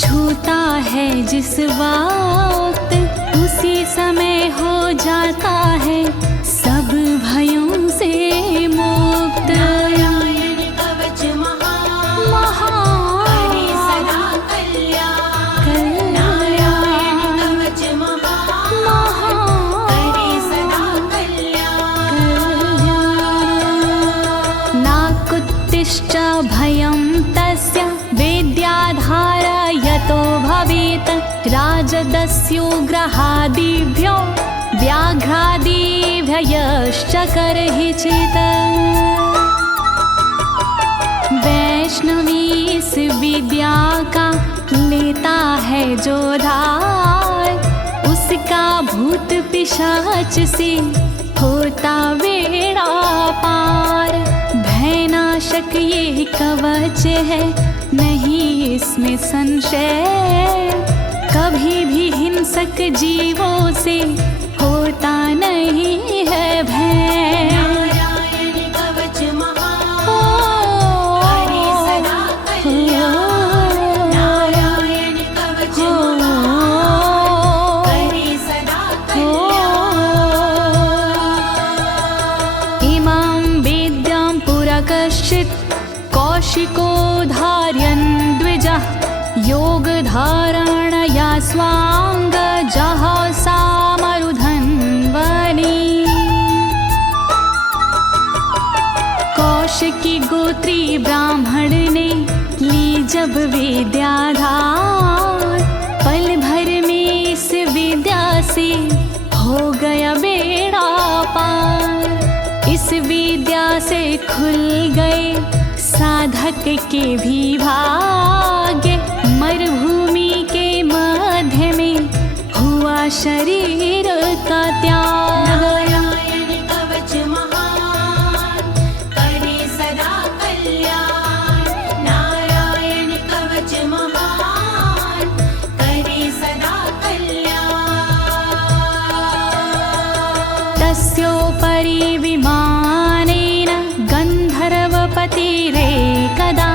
छूता है जिस वक्त, उसी समय हो जाता है सब भयों से मुक्त। मत्स्योग्रहादिभ्यो व्याघ्रादिभ्यश्च करहिचित्। वैष्णवी इस विद्या का लेता है जो धार, उसका भूत पिशाच से होता बेड़ा पार। भयनाशक ये कवच है, नहीं इसमें संशय, कभी भी हिंसक जीवों से होता नहीं है भय। नारायण कवच महान, करे सदा कल्याण। नारायण कवच महान, करे सदा कल्याण। इमां विद्यां पुरा कश्चित् कौशिको धारयन् द्विजः, योगधारणया स्वाङ्गजः सामरुधन्वने। कौशिकी गोत्री ब्राह्मण ने ली जब विद्याधार, पल भर में इस विद्या से हो गया बेड़ा पार। इस विद्या से खुल गए साधक के भी भाग्य, मरुभूमि के मध्य में हुआ शरीर का त्याग। नारायण कवच महान, करे सदा कल्याण। नारायण कवच महान, करे सदा कल्याण। तस्योपरि विमानेन गन्धर्वपतिरेकदा,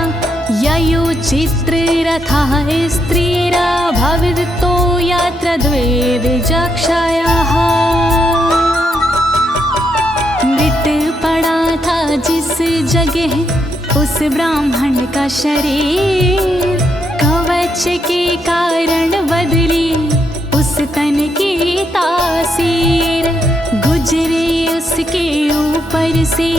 ययुचित्ररथः स्त्रीरभवितो यत्र द्वे विचक्षयः। मृत पड़ा था जिस जगह उस ब्राह्मण का शरीर, कवच के कारण बदली उस तन की तासीर। गुजरे उसके ऊपर से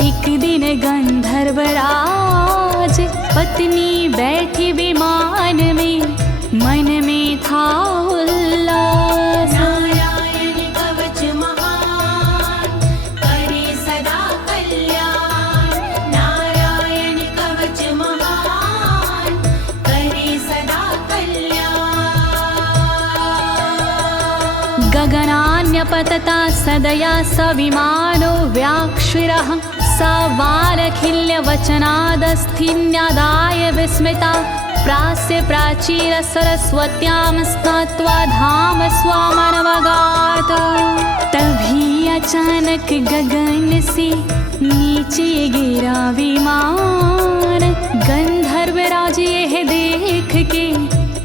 एक दिन गंधर्वराज, पत्नी बैठी विमान में, मन में था उल्लास। नारायण कवच महान, करे सदा कल्याण। नारायण कवच महान, करे सदा कल्याण। गगनान्यपतता सदया स विमानो व्याक्षिरः, स वालखिल्यवचनादस्थिन्यादाय विस्मिता, प्रास्य प्राचीर सरस्वत्यां स्नात्वा धाम स्वामनवगात। तभी अचानक गगन से नीचे गिरा विमान, गंधर्वराज यह देख के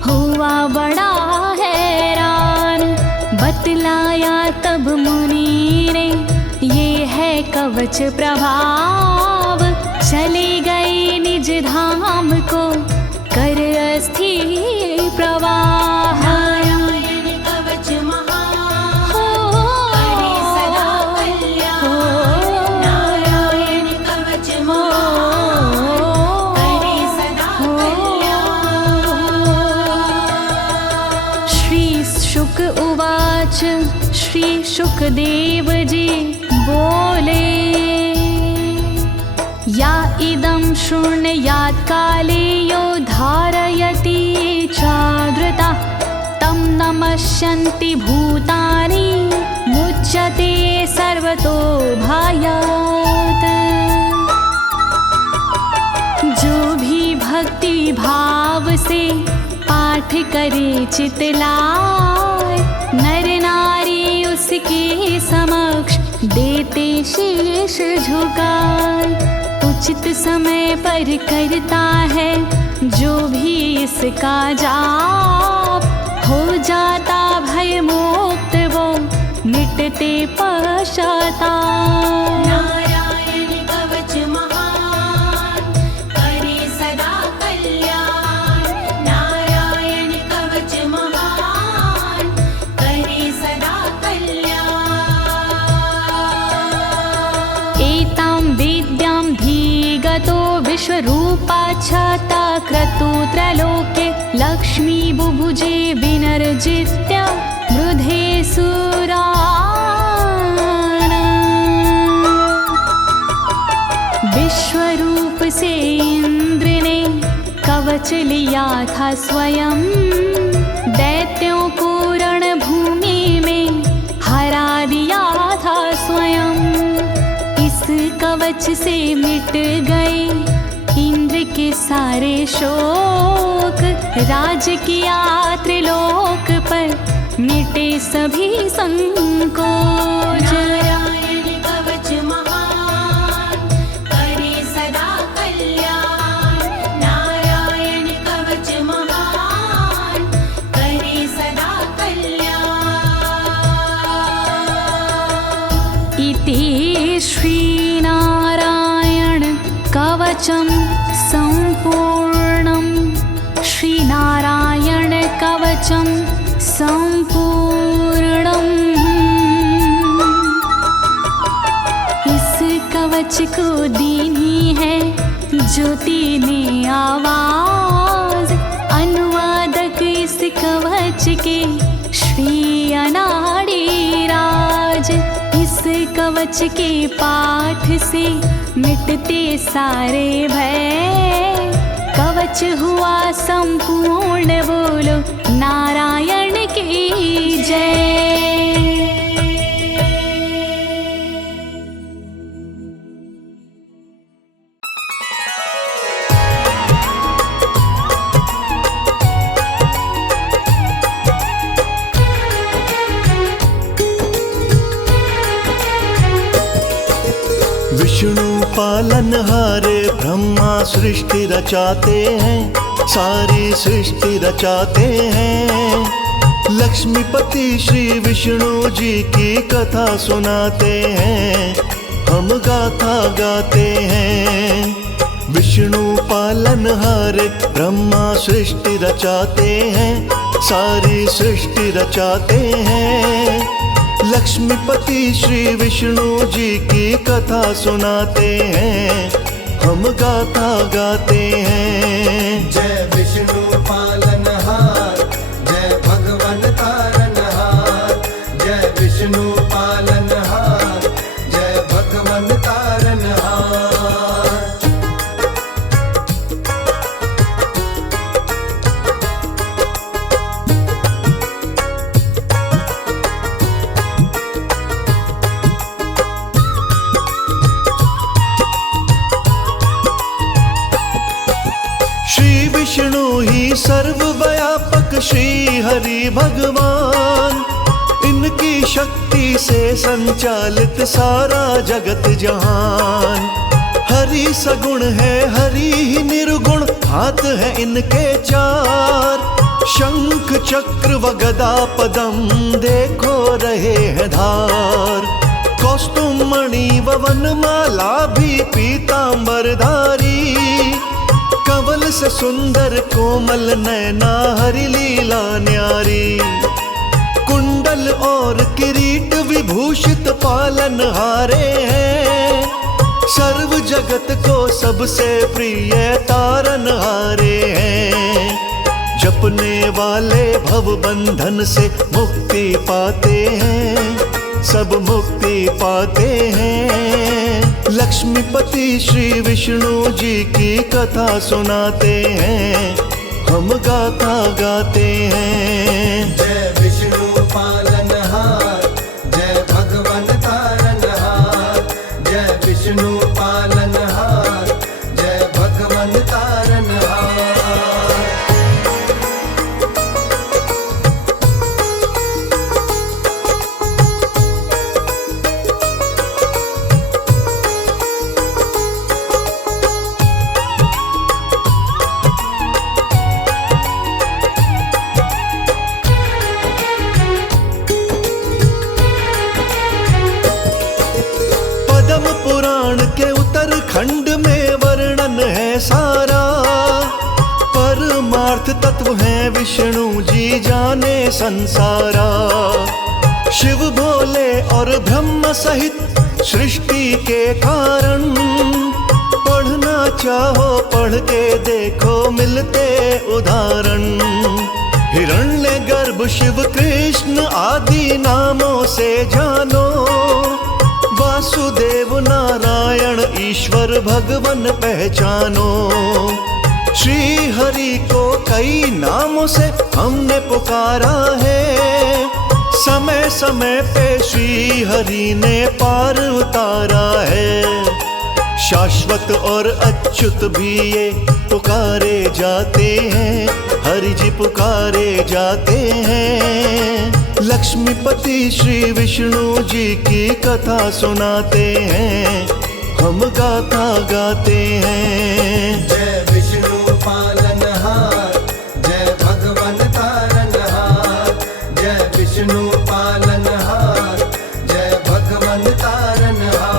हुआ बड़ा हैरान। बतलाया तब मुनि ने, ये है कवच प्रभाव, चले गए निज धाम को कर अस्थिर प्रवाह। नारायण कवच महान, करे सदा कल्याण। नारायण कवच महान, करे सदा कल्याण। श्री शुक उवाच, श्री शुकदेव जी बोले, या इदं शृणुयात् काले यो धारयति चादृता, तं नमस्यन्ति भूतानि मुच्यते सर्वतो भयात्। जो भी भक्ति भाव से पाठ करे चितलाय, नर नारी उसके समक्ष देते शीश झुकाए। उचित समय पर करता है जो भी इसका जाप, हो जाता भय मुक्त वो मिटते पश्चाताप। नारायण कवच महान, करे सदा कल्याण। नारायण कवच महान, करे सदा कल्याण। एतां विद्यां धीगतो विश्वरूपाच्छता क्रतु त्रलोके, लक्ष्मी बुभुजे विनर्जित्य मृधे सुराना। विश्वरूप से इंद्र ने कवच लिया था स्वयं, दैत्यों को रणभूमि में हरा दिया था स्वयं। इस कवच से मिट गए इंद्र के सारे शोक, राज किया त्रिलोक पर मिटे सभी संकोच। नारायण कवच महान करे सदा कल्याण, नारायण कवच महान करे सदा कल्याण। इति श्रीनारायण कवचम संपूर्णम, श्रीनारायण कवचम संपूर्णम। इस कवच को दीनी है ज्योति ने आवाज, अनुवादक इस कवच के श्री अनाड़ी राज। इस कवच के पाठ से मिटते सारे भय, कवच हुआ संपूर्ण, बोलो नारायण की जय। विष्णु पालनहारे ब्रह्मा सृष्टि रचाते हैं, सारी सृष्टि रचाते हैं। लक्ष्मीपति श्री विष्णु जी की कथा सुनाते हैं, हम गाथा गाते हैं। विष्णु पालनहारे ब्रह्मा सृष्टि रचाते हैं, सारी सृष्टि रचाते हैं। लक्ष्मीपति श्री विष्णु जी की कथा सुनाते हैं, हम गाथा गाते हैं। जय विष्णु पालनहार, जय भगवन तारनहार। जय विष्णु पालनहार, जय भगवन तारनहार। विष्णु ही सर्वव्यापक श्री हरि भगवान, इनकी शक्ति से संचालित सारा जगत जहान। हरि सगुण है हरि ही निर्गुण, हाथ है इनके चार। शंख चक्र व गदा पदम देखो रहे हैं धार। कौस्तुम मणि व वनमाला भी पीतांबरधारी, कवल से सुंदर कोमल नैना हरि लीला न्यारी। कुंडल और किरीट विभूषित पालनहारे हैं, सर्व जगत को सबसे प्रिय तारनहारे हैं। जपने वाले भव बंधन से मुक्ति पाते हैं, सब मुक्ति पाते हैं। लक्ष्मीपति श्री विष्णु जी की कथा सुनाते हैं, हम गाथा गाते हैं। जय विष्णु पालनहार, जय भगवन तारनहार। जय विष्णु पालनहार, जय भगवन तारनहार। खंड में वर्णन है सारा, परमार्थ तत्व है विष्णु जी जाने संसारा। शिव भोले और ब्रह्म सहित सृष्टि के कारण, पढ़ना चाहो पढ़ के देखो मिलते उदाहरण। हिरण्यगर्भ शिव कृष्ण आदि नामों से जानो, वासुदेव नारायण ईश्वर भगवन पहचानो। श्री हरि को कई नामों से हमने पुकारा है, समय समय पे श्री हरि ने पार उतारा है। शाश्वत और अच्युत भी ये पुकारे जाते हैं, हरि जी पुकारे जाते हैं। लक्ष्मीपति श्री विष्णु जी की कथा सुनाते हैं, हम गाथा गाते हैं। जय विष्णु पालनहार, जय भगवन तारनहार। जय विष्णु पालनहार, जय भगवन तारनहार।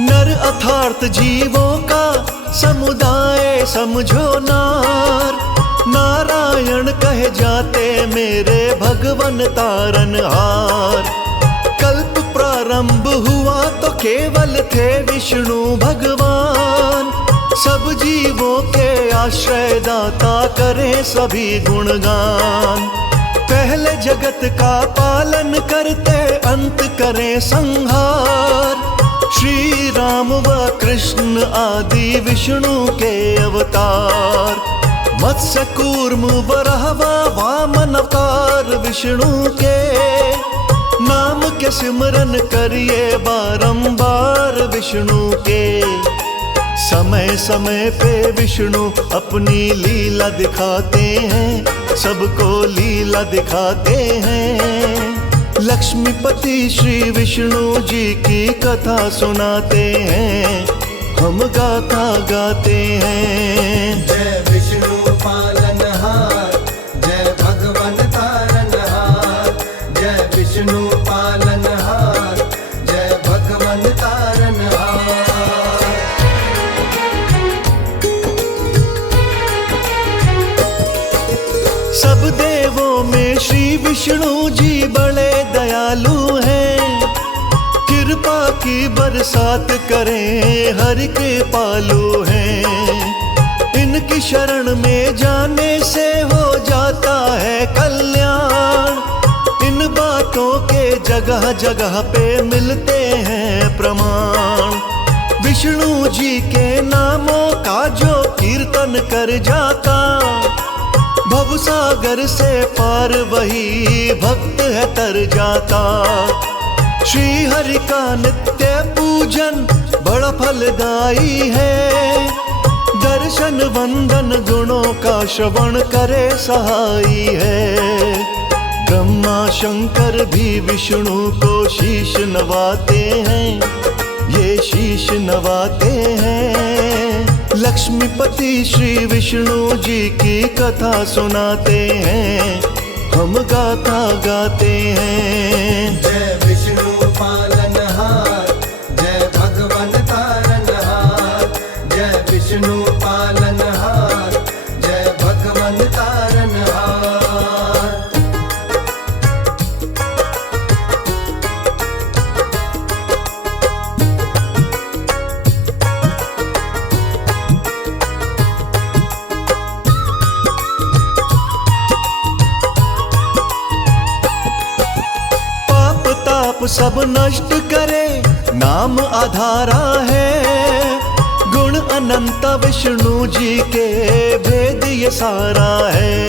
नर अर्थात जीवों का समुदाय समझो नार, नारायण कहे जाते मेरे भगवन तारनहार। कल्प प्रारंभ हुआ तो केवल थे विष्णु भगवान, सब जीवों के आश्रय दाता करें सभी गुणगान। पहले जगत का पालन करते अंत करें संहार, श्री राम व कृष्ण आदि विष्णु के अवतार। मत्स्य कूर्म वराह वामन अवतार विष्णु के, नाम के सिमरन करिए बारंबार विष्णु के। समय समय पे विष्णु अपनी लीला दिखाते हैं, सबको लीला दिखाते हैं। लक्ष्मीपति श्री विष्णु जी की कथा सुनाते हैं, हम गाथा गाते हैं। जय विष्णु पालनहार, जय भगवन तारनहार। जय विष्णु पालनहार, जय भगवन तारनहार। सब देवों में श्री विष्णु जी बड़े दयालु हैं, कृपा की बरसात करें हरि के पालू हैं। इनकी शरण में जाने से हो जाता है कल्याण, इन बातों के जगह जगह पे मिलते हैं प्रमाण। विष्णु जी के नामों का जो कीर्तन कर जाता, भवसागर से पार वही भक्त है तर जाता। श्री हरि का नित्य पूजन बड़ा फलदायी है, दर्शन वंदन गुणों का श्रवण करे सहाई है। ब्रह्मा शंकर भी विष्णु को शीश नवाते हैं, ये शीश नवाते हैं। लक्ष्मीपति श्री विष्णु जी की कथा सुनाते हैं, हम गाथा गाते हैं। जय विष्णु पालनहार, जय भगवन तारनहार। जय विष्णु पालनहार, जय भगवन तारनहार। सब नष्ट करे नाम आधारा है, गुण अनंत विष्णु जी के भेद ये सारा है।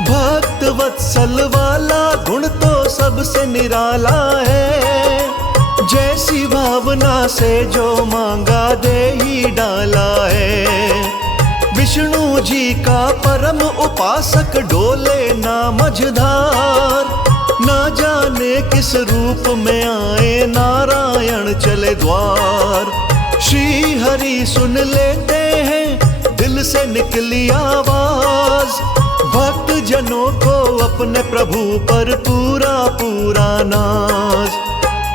भक्त वत्सल वाला गुण तो सबसे निराला है, जैसी भावना से जो मांगा दे ही डाला है। विष्णु जी का परम उपासक डोले ना मझधार, ना जाने किस रूप में आए नारायण चले द्वार। श्री हरि सुन लेते हैं दिल से निकली आवाज, भक्त जनों को अपने प्रभु पर पूरा पूरा नाज।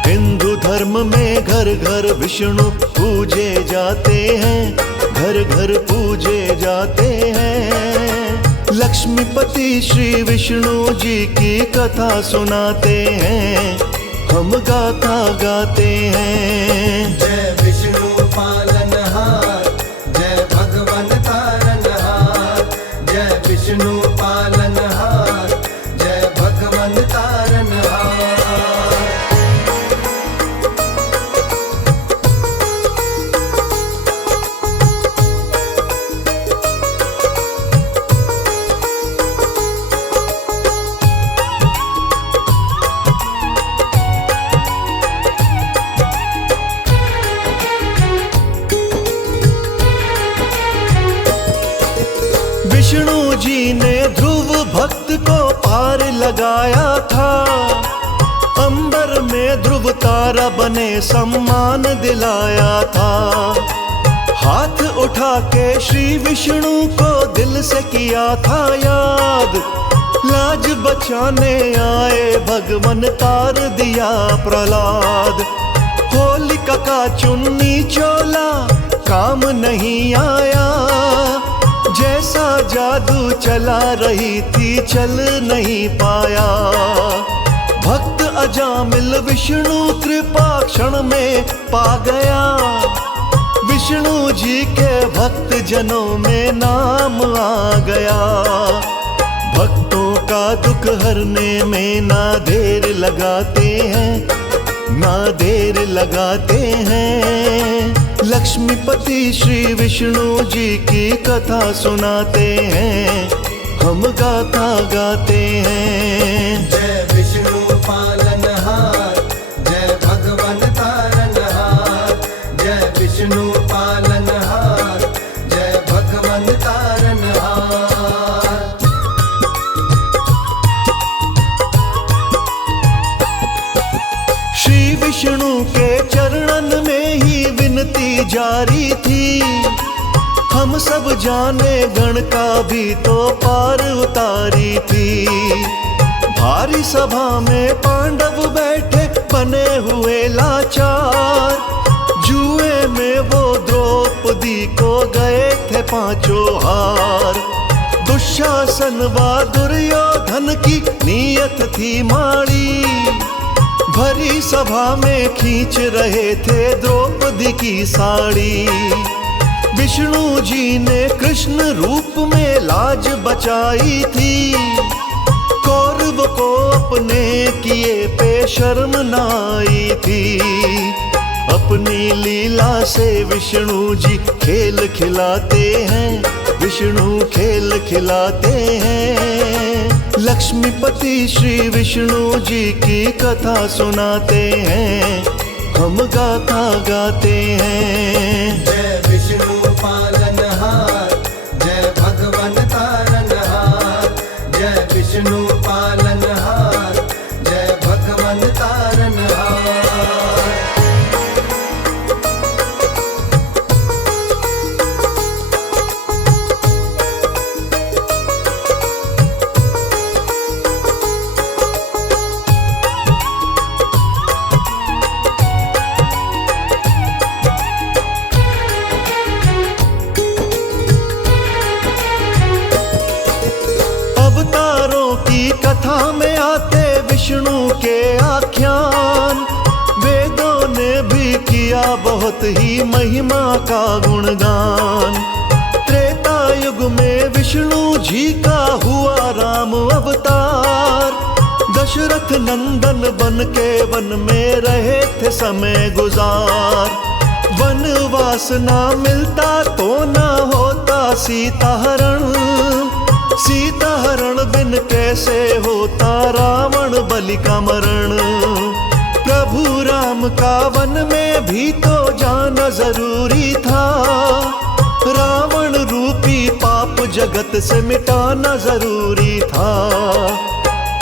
हिंदू धर्म में घर घर विष्णु पूजे जाते हैं, घर घर पूजे जाते हैं। लक्ष्मीपति श्री विष्णु जी की कथा सुनाते हैं, हम गाथा गाते हैं। जय विष्णु पालनहार, जय भगवन तारनहार। जय विष्णु पालनहार, जय भगवन तारनहार। विष्णु जी ने ध्रुव भक्त को पार लगाया था, अंबर में ध्रुव तारा बने सम्मान दिलाया था। हाथ उठा के श्री विष्णु को दिल से किया था याद, लाज बचाने आए भगवन तार दिया प्रहलाद। होलिका का चुन्नी चोला काम नहीं आया, जैसा जादू चला रही थी चल नहीं पाया। भक्त अजामिल विष्णु कृपा क्षण में पा गया, विष्णु जी के भक्त जनों में नाम आ गया। भक्तों का दुख हरने में ना देर लगाते हैं, ना देर लगाते हैं। लक्ष्मीपति श्री विष्णु जी की कथा सुनाते हैं, हम गाथा गाते हैं। जय विष्णु पालनहार, जय भगवन तारनहार। जय विष्णु पालनहार, जय भगवन तारनहार। श्री विष्णु के चरणन में ही विनती जारी थी, हम सब जाने गण का भी तो पार उतारी थी। भारी सभा में पांडव बैठे बने हुए लाचार, जुए में वो द्रौपदी को गए थे पांचों हार। दुशासन व दुर्योधन की नीयत थी माड़ी, भरी सभा में खींच रहे थे द्रौपदी की साड़ी। विष्णु जी ने कृष्ण रूप में लाज बचाई थी, कौरव को अपने किए पे शर्म न आई थी। अपनी लीला से विष्णु जी खेल खिलाते हैं, विष्णु खेल खिलाते हैं। लक्ष्मीपति श्री विष्णु जी की कथा सुनाते हैं, हम गाथा गाते हैं। जय विष्णु पालनहार, जय भगवन तारनहार। जय विष्णु पालनहार, जय भगवन तारनहार। कथा में आते विष्णु के आख्यान, वेदों ने भी किया बहुत ही महिमा का गुणगान। त्रेता युग में विष्णु जी का हुआ राम अवतार, दशरथ नंदन बन के वन में रहे थे समय गुजार। वनवास ना मिलता तो ना होता सीता हरण, सीता हरण बिन कैसे होता रावण बलि का मरण। प्रभु राम का वन में भी तो जाना जरूरी था, रावण रूपी पाप जगत से मिटाना जरूरी था।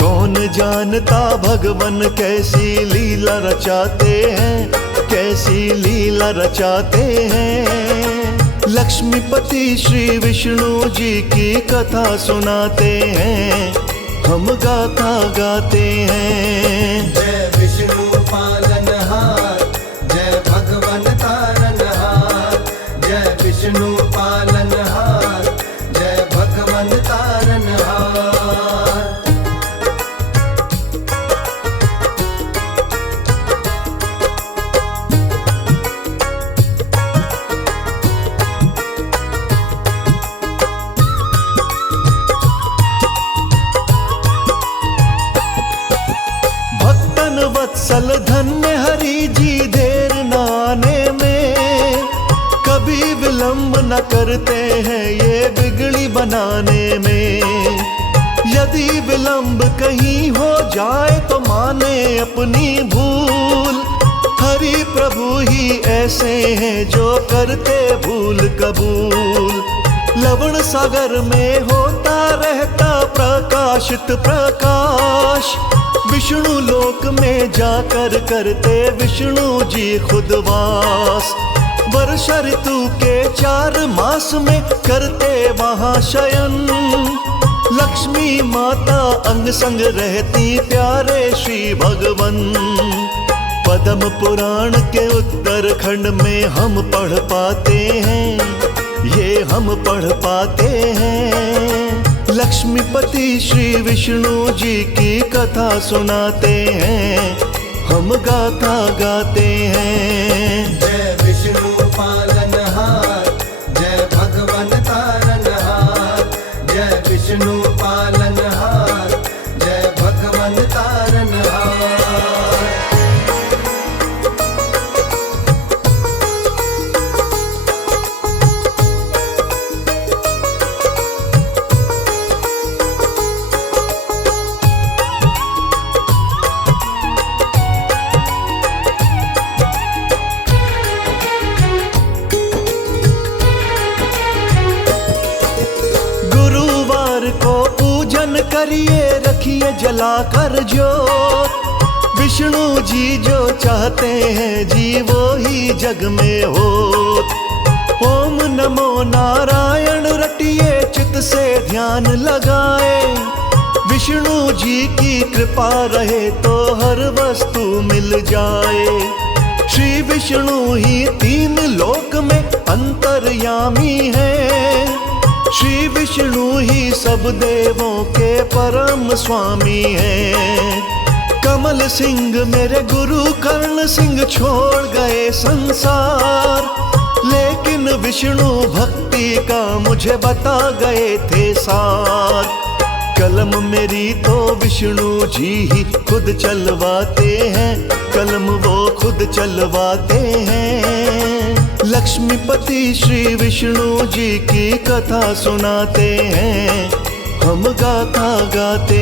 कौन जानता भगवन कैसी लीला रचाते हैं, कैसी लीला रचाते हैं। लक्ष्मीपति श्री विष्णु जी की कथा सुनाते हैं, हम गाथा गाते हैं। जय विष्णु पालनहार, जय भगवन तारनहार। जय विष्णु वत्सल धन्य हरि जी देर न आने में, कभी विलंब न करते हैं ये बिगड़ी बनाने में। यदि विलंब कहीं हो जाए तो माने अपनी भूल, हरि प्रभु ही ऐसे हैं जो करते भूल कबूल। लवण सागर में होता रहता प्रकाशित प्रकाश, विष्णु लोक में जाकर करते विष्णु जी खुद वास। वर्षा ऋतु के 4 मास में करते महाशयन, लक्ष्मी माता अंग संग रहती प्यारे श्री भगवन। पद्म पुराण के उत्तरखंड में हम पढ़ पाते हैं, ये हम पढ़ पाते हैं। लक्ष्मीपति श्री विष्णु जी की कथा सुनाते हैं, हम गाथा गाते हैं। जय विष्णु पालनहार, जय भगवन तारनहार। जय विष्णु पालनहार, जय भगवन तारनहार। करिए रखिए जलाकर ज्योत, विष्णु जी जो चाहते हैं जी वो ही जग में हो। ओम नमो नारायण रटिए चित से ध्यान लगाए, विष्णु जी की कृपा रहे तो हर वस्तु मिल जाए। श्री विष्णु ही 3 लोक में अंतर्यामी है, श्री विष्णु ही सब देवों के परम स्वामी हैं। कमल सिंह मेरे गुरु कर्ण सिंह छोड़ गए संसार, लेकिन विष्णु भक्ति का मुझे बता गए थे सार। कलम मेरी तो विष्णु जी ही खुद चलवाते हैं, कलम वो खुद चलवाते हैं। लक्ष्मीपति श्री विष्णु जी की कथा सुनाते हैं, हम गाथा गाते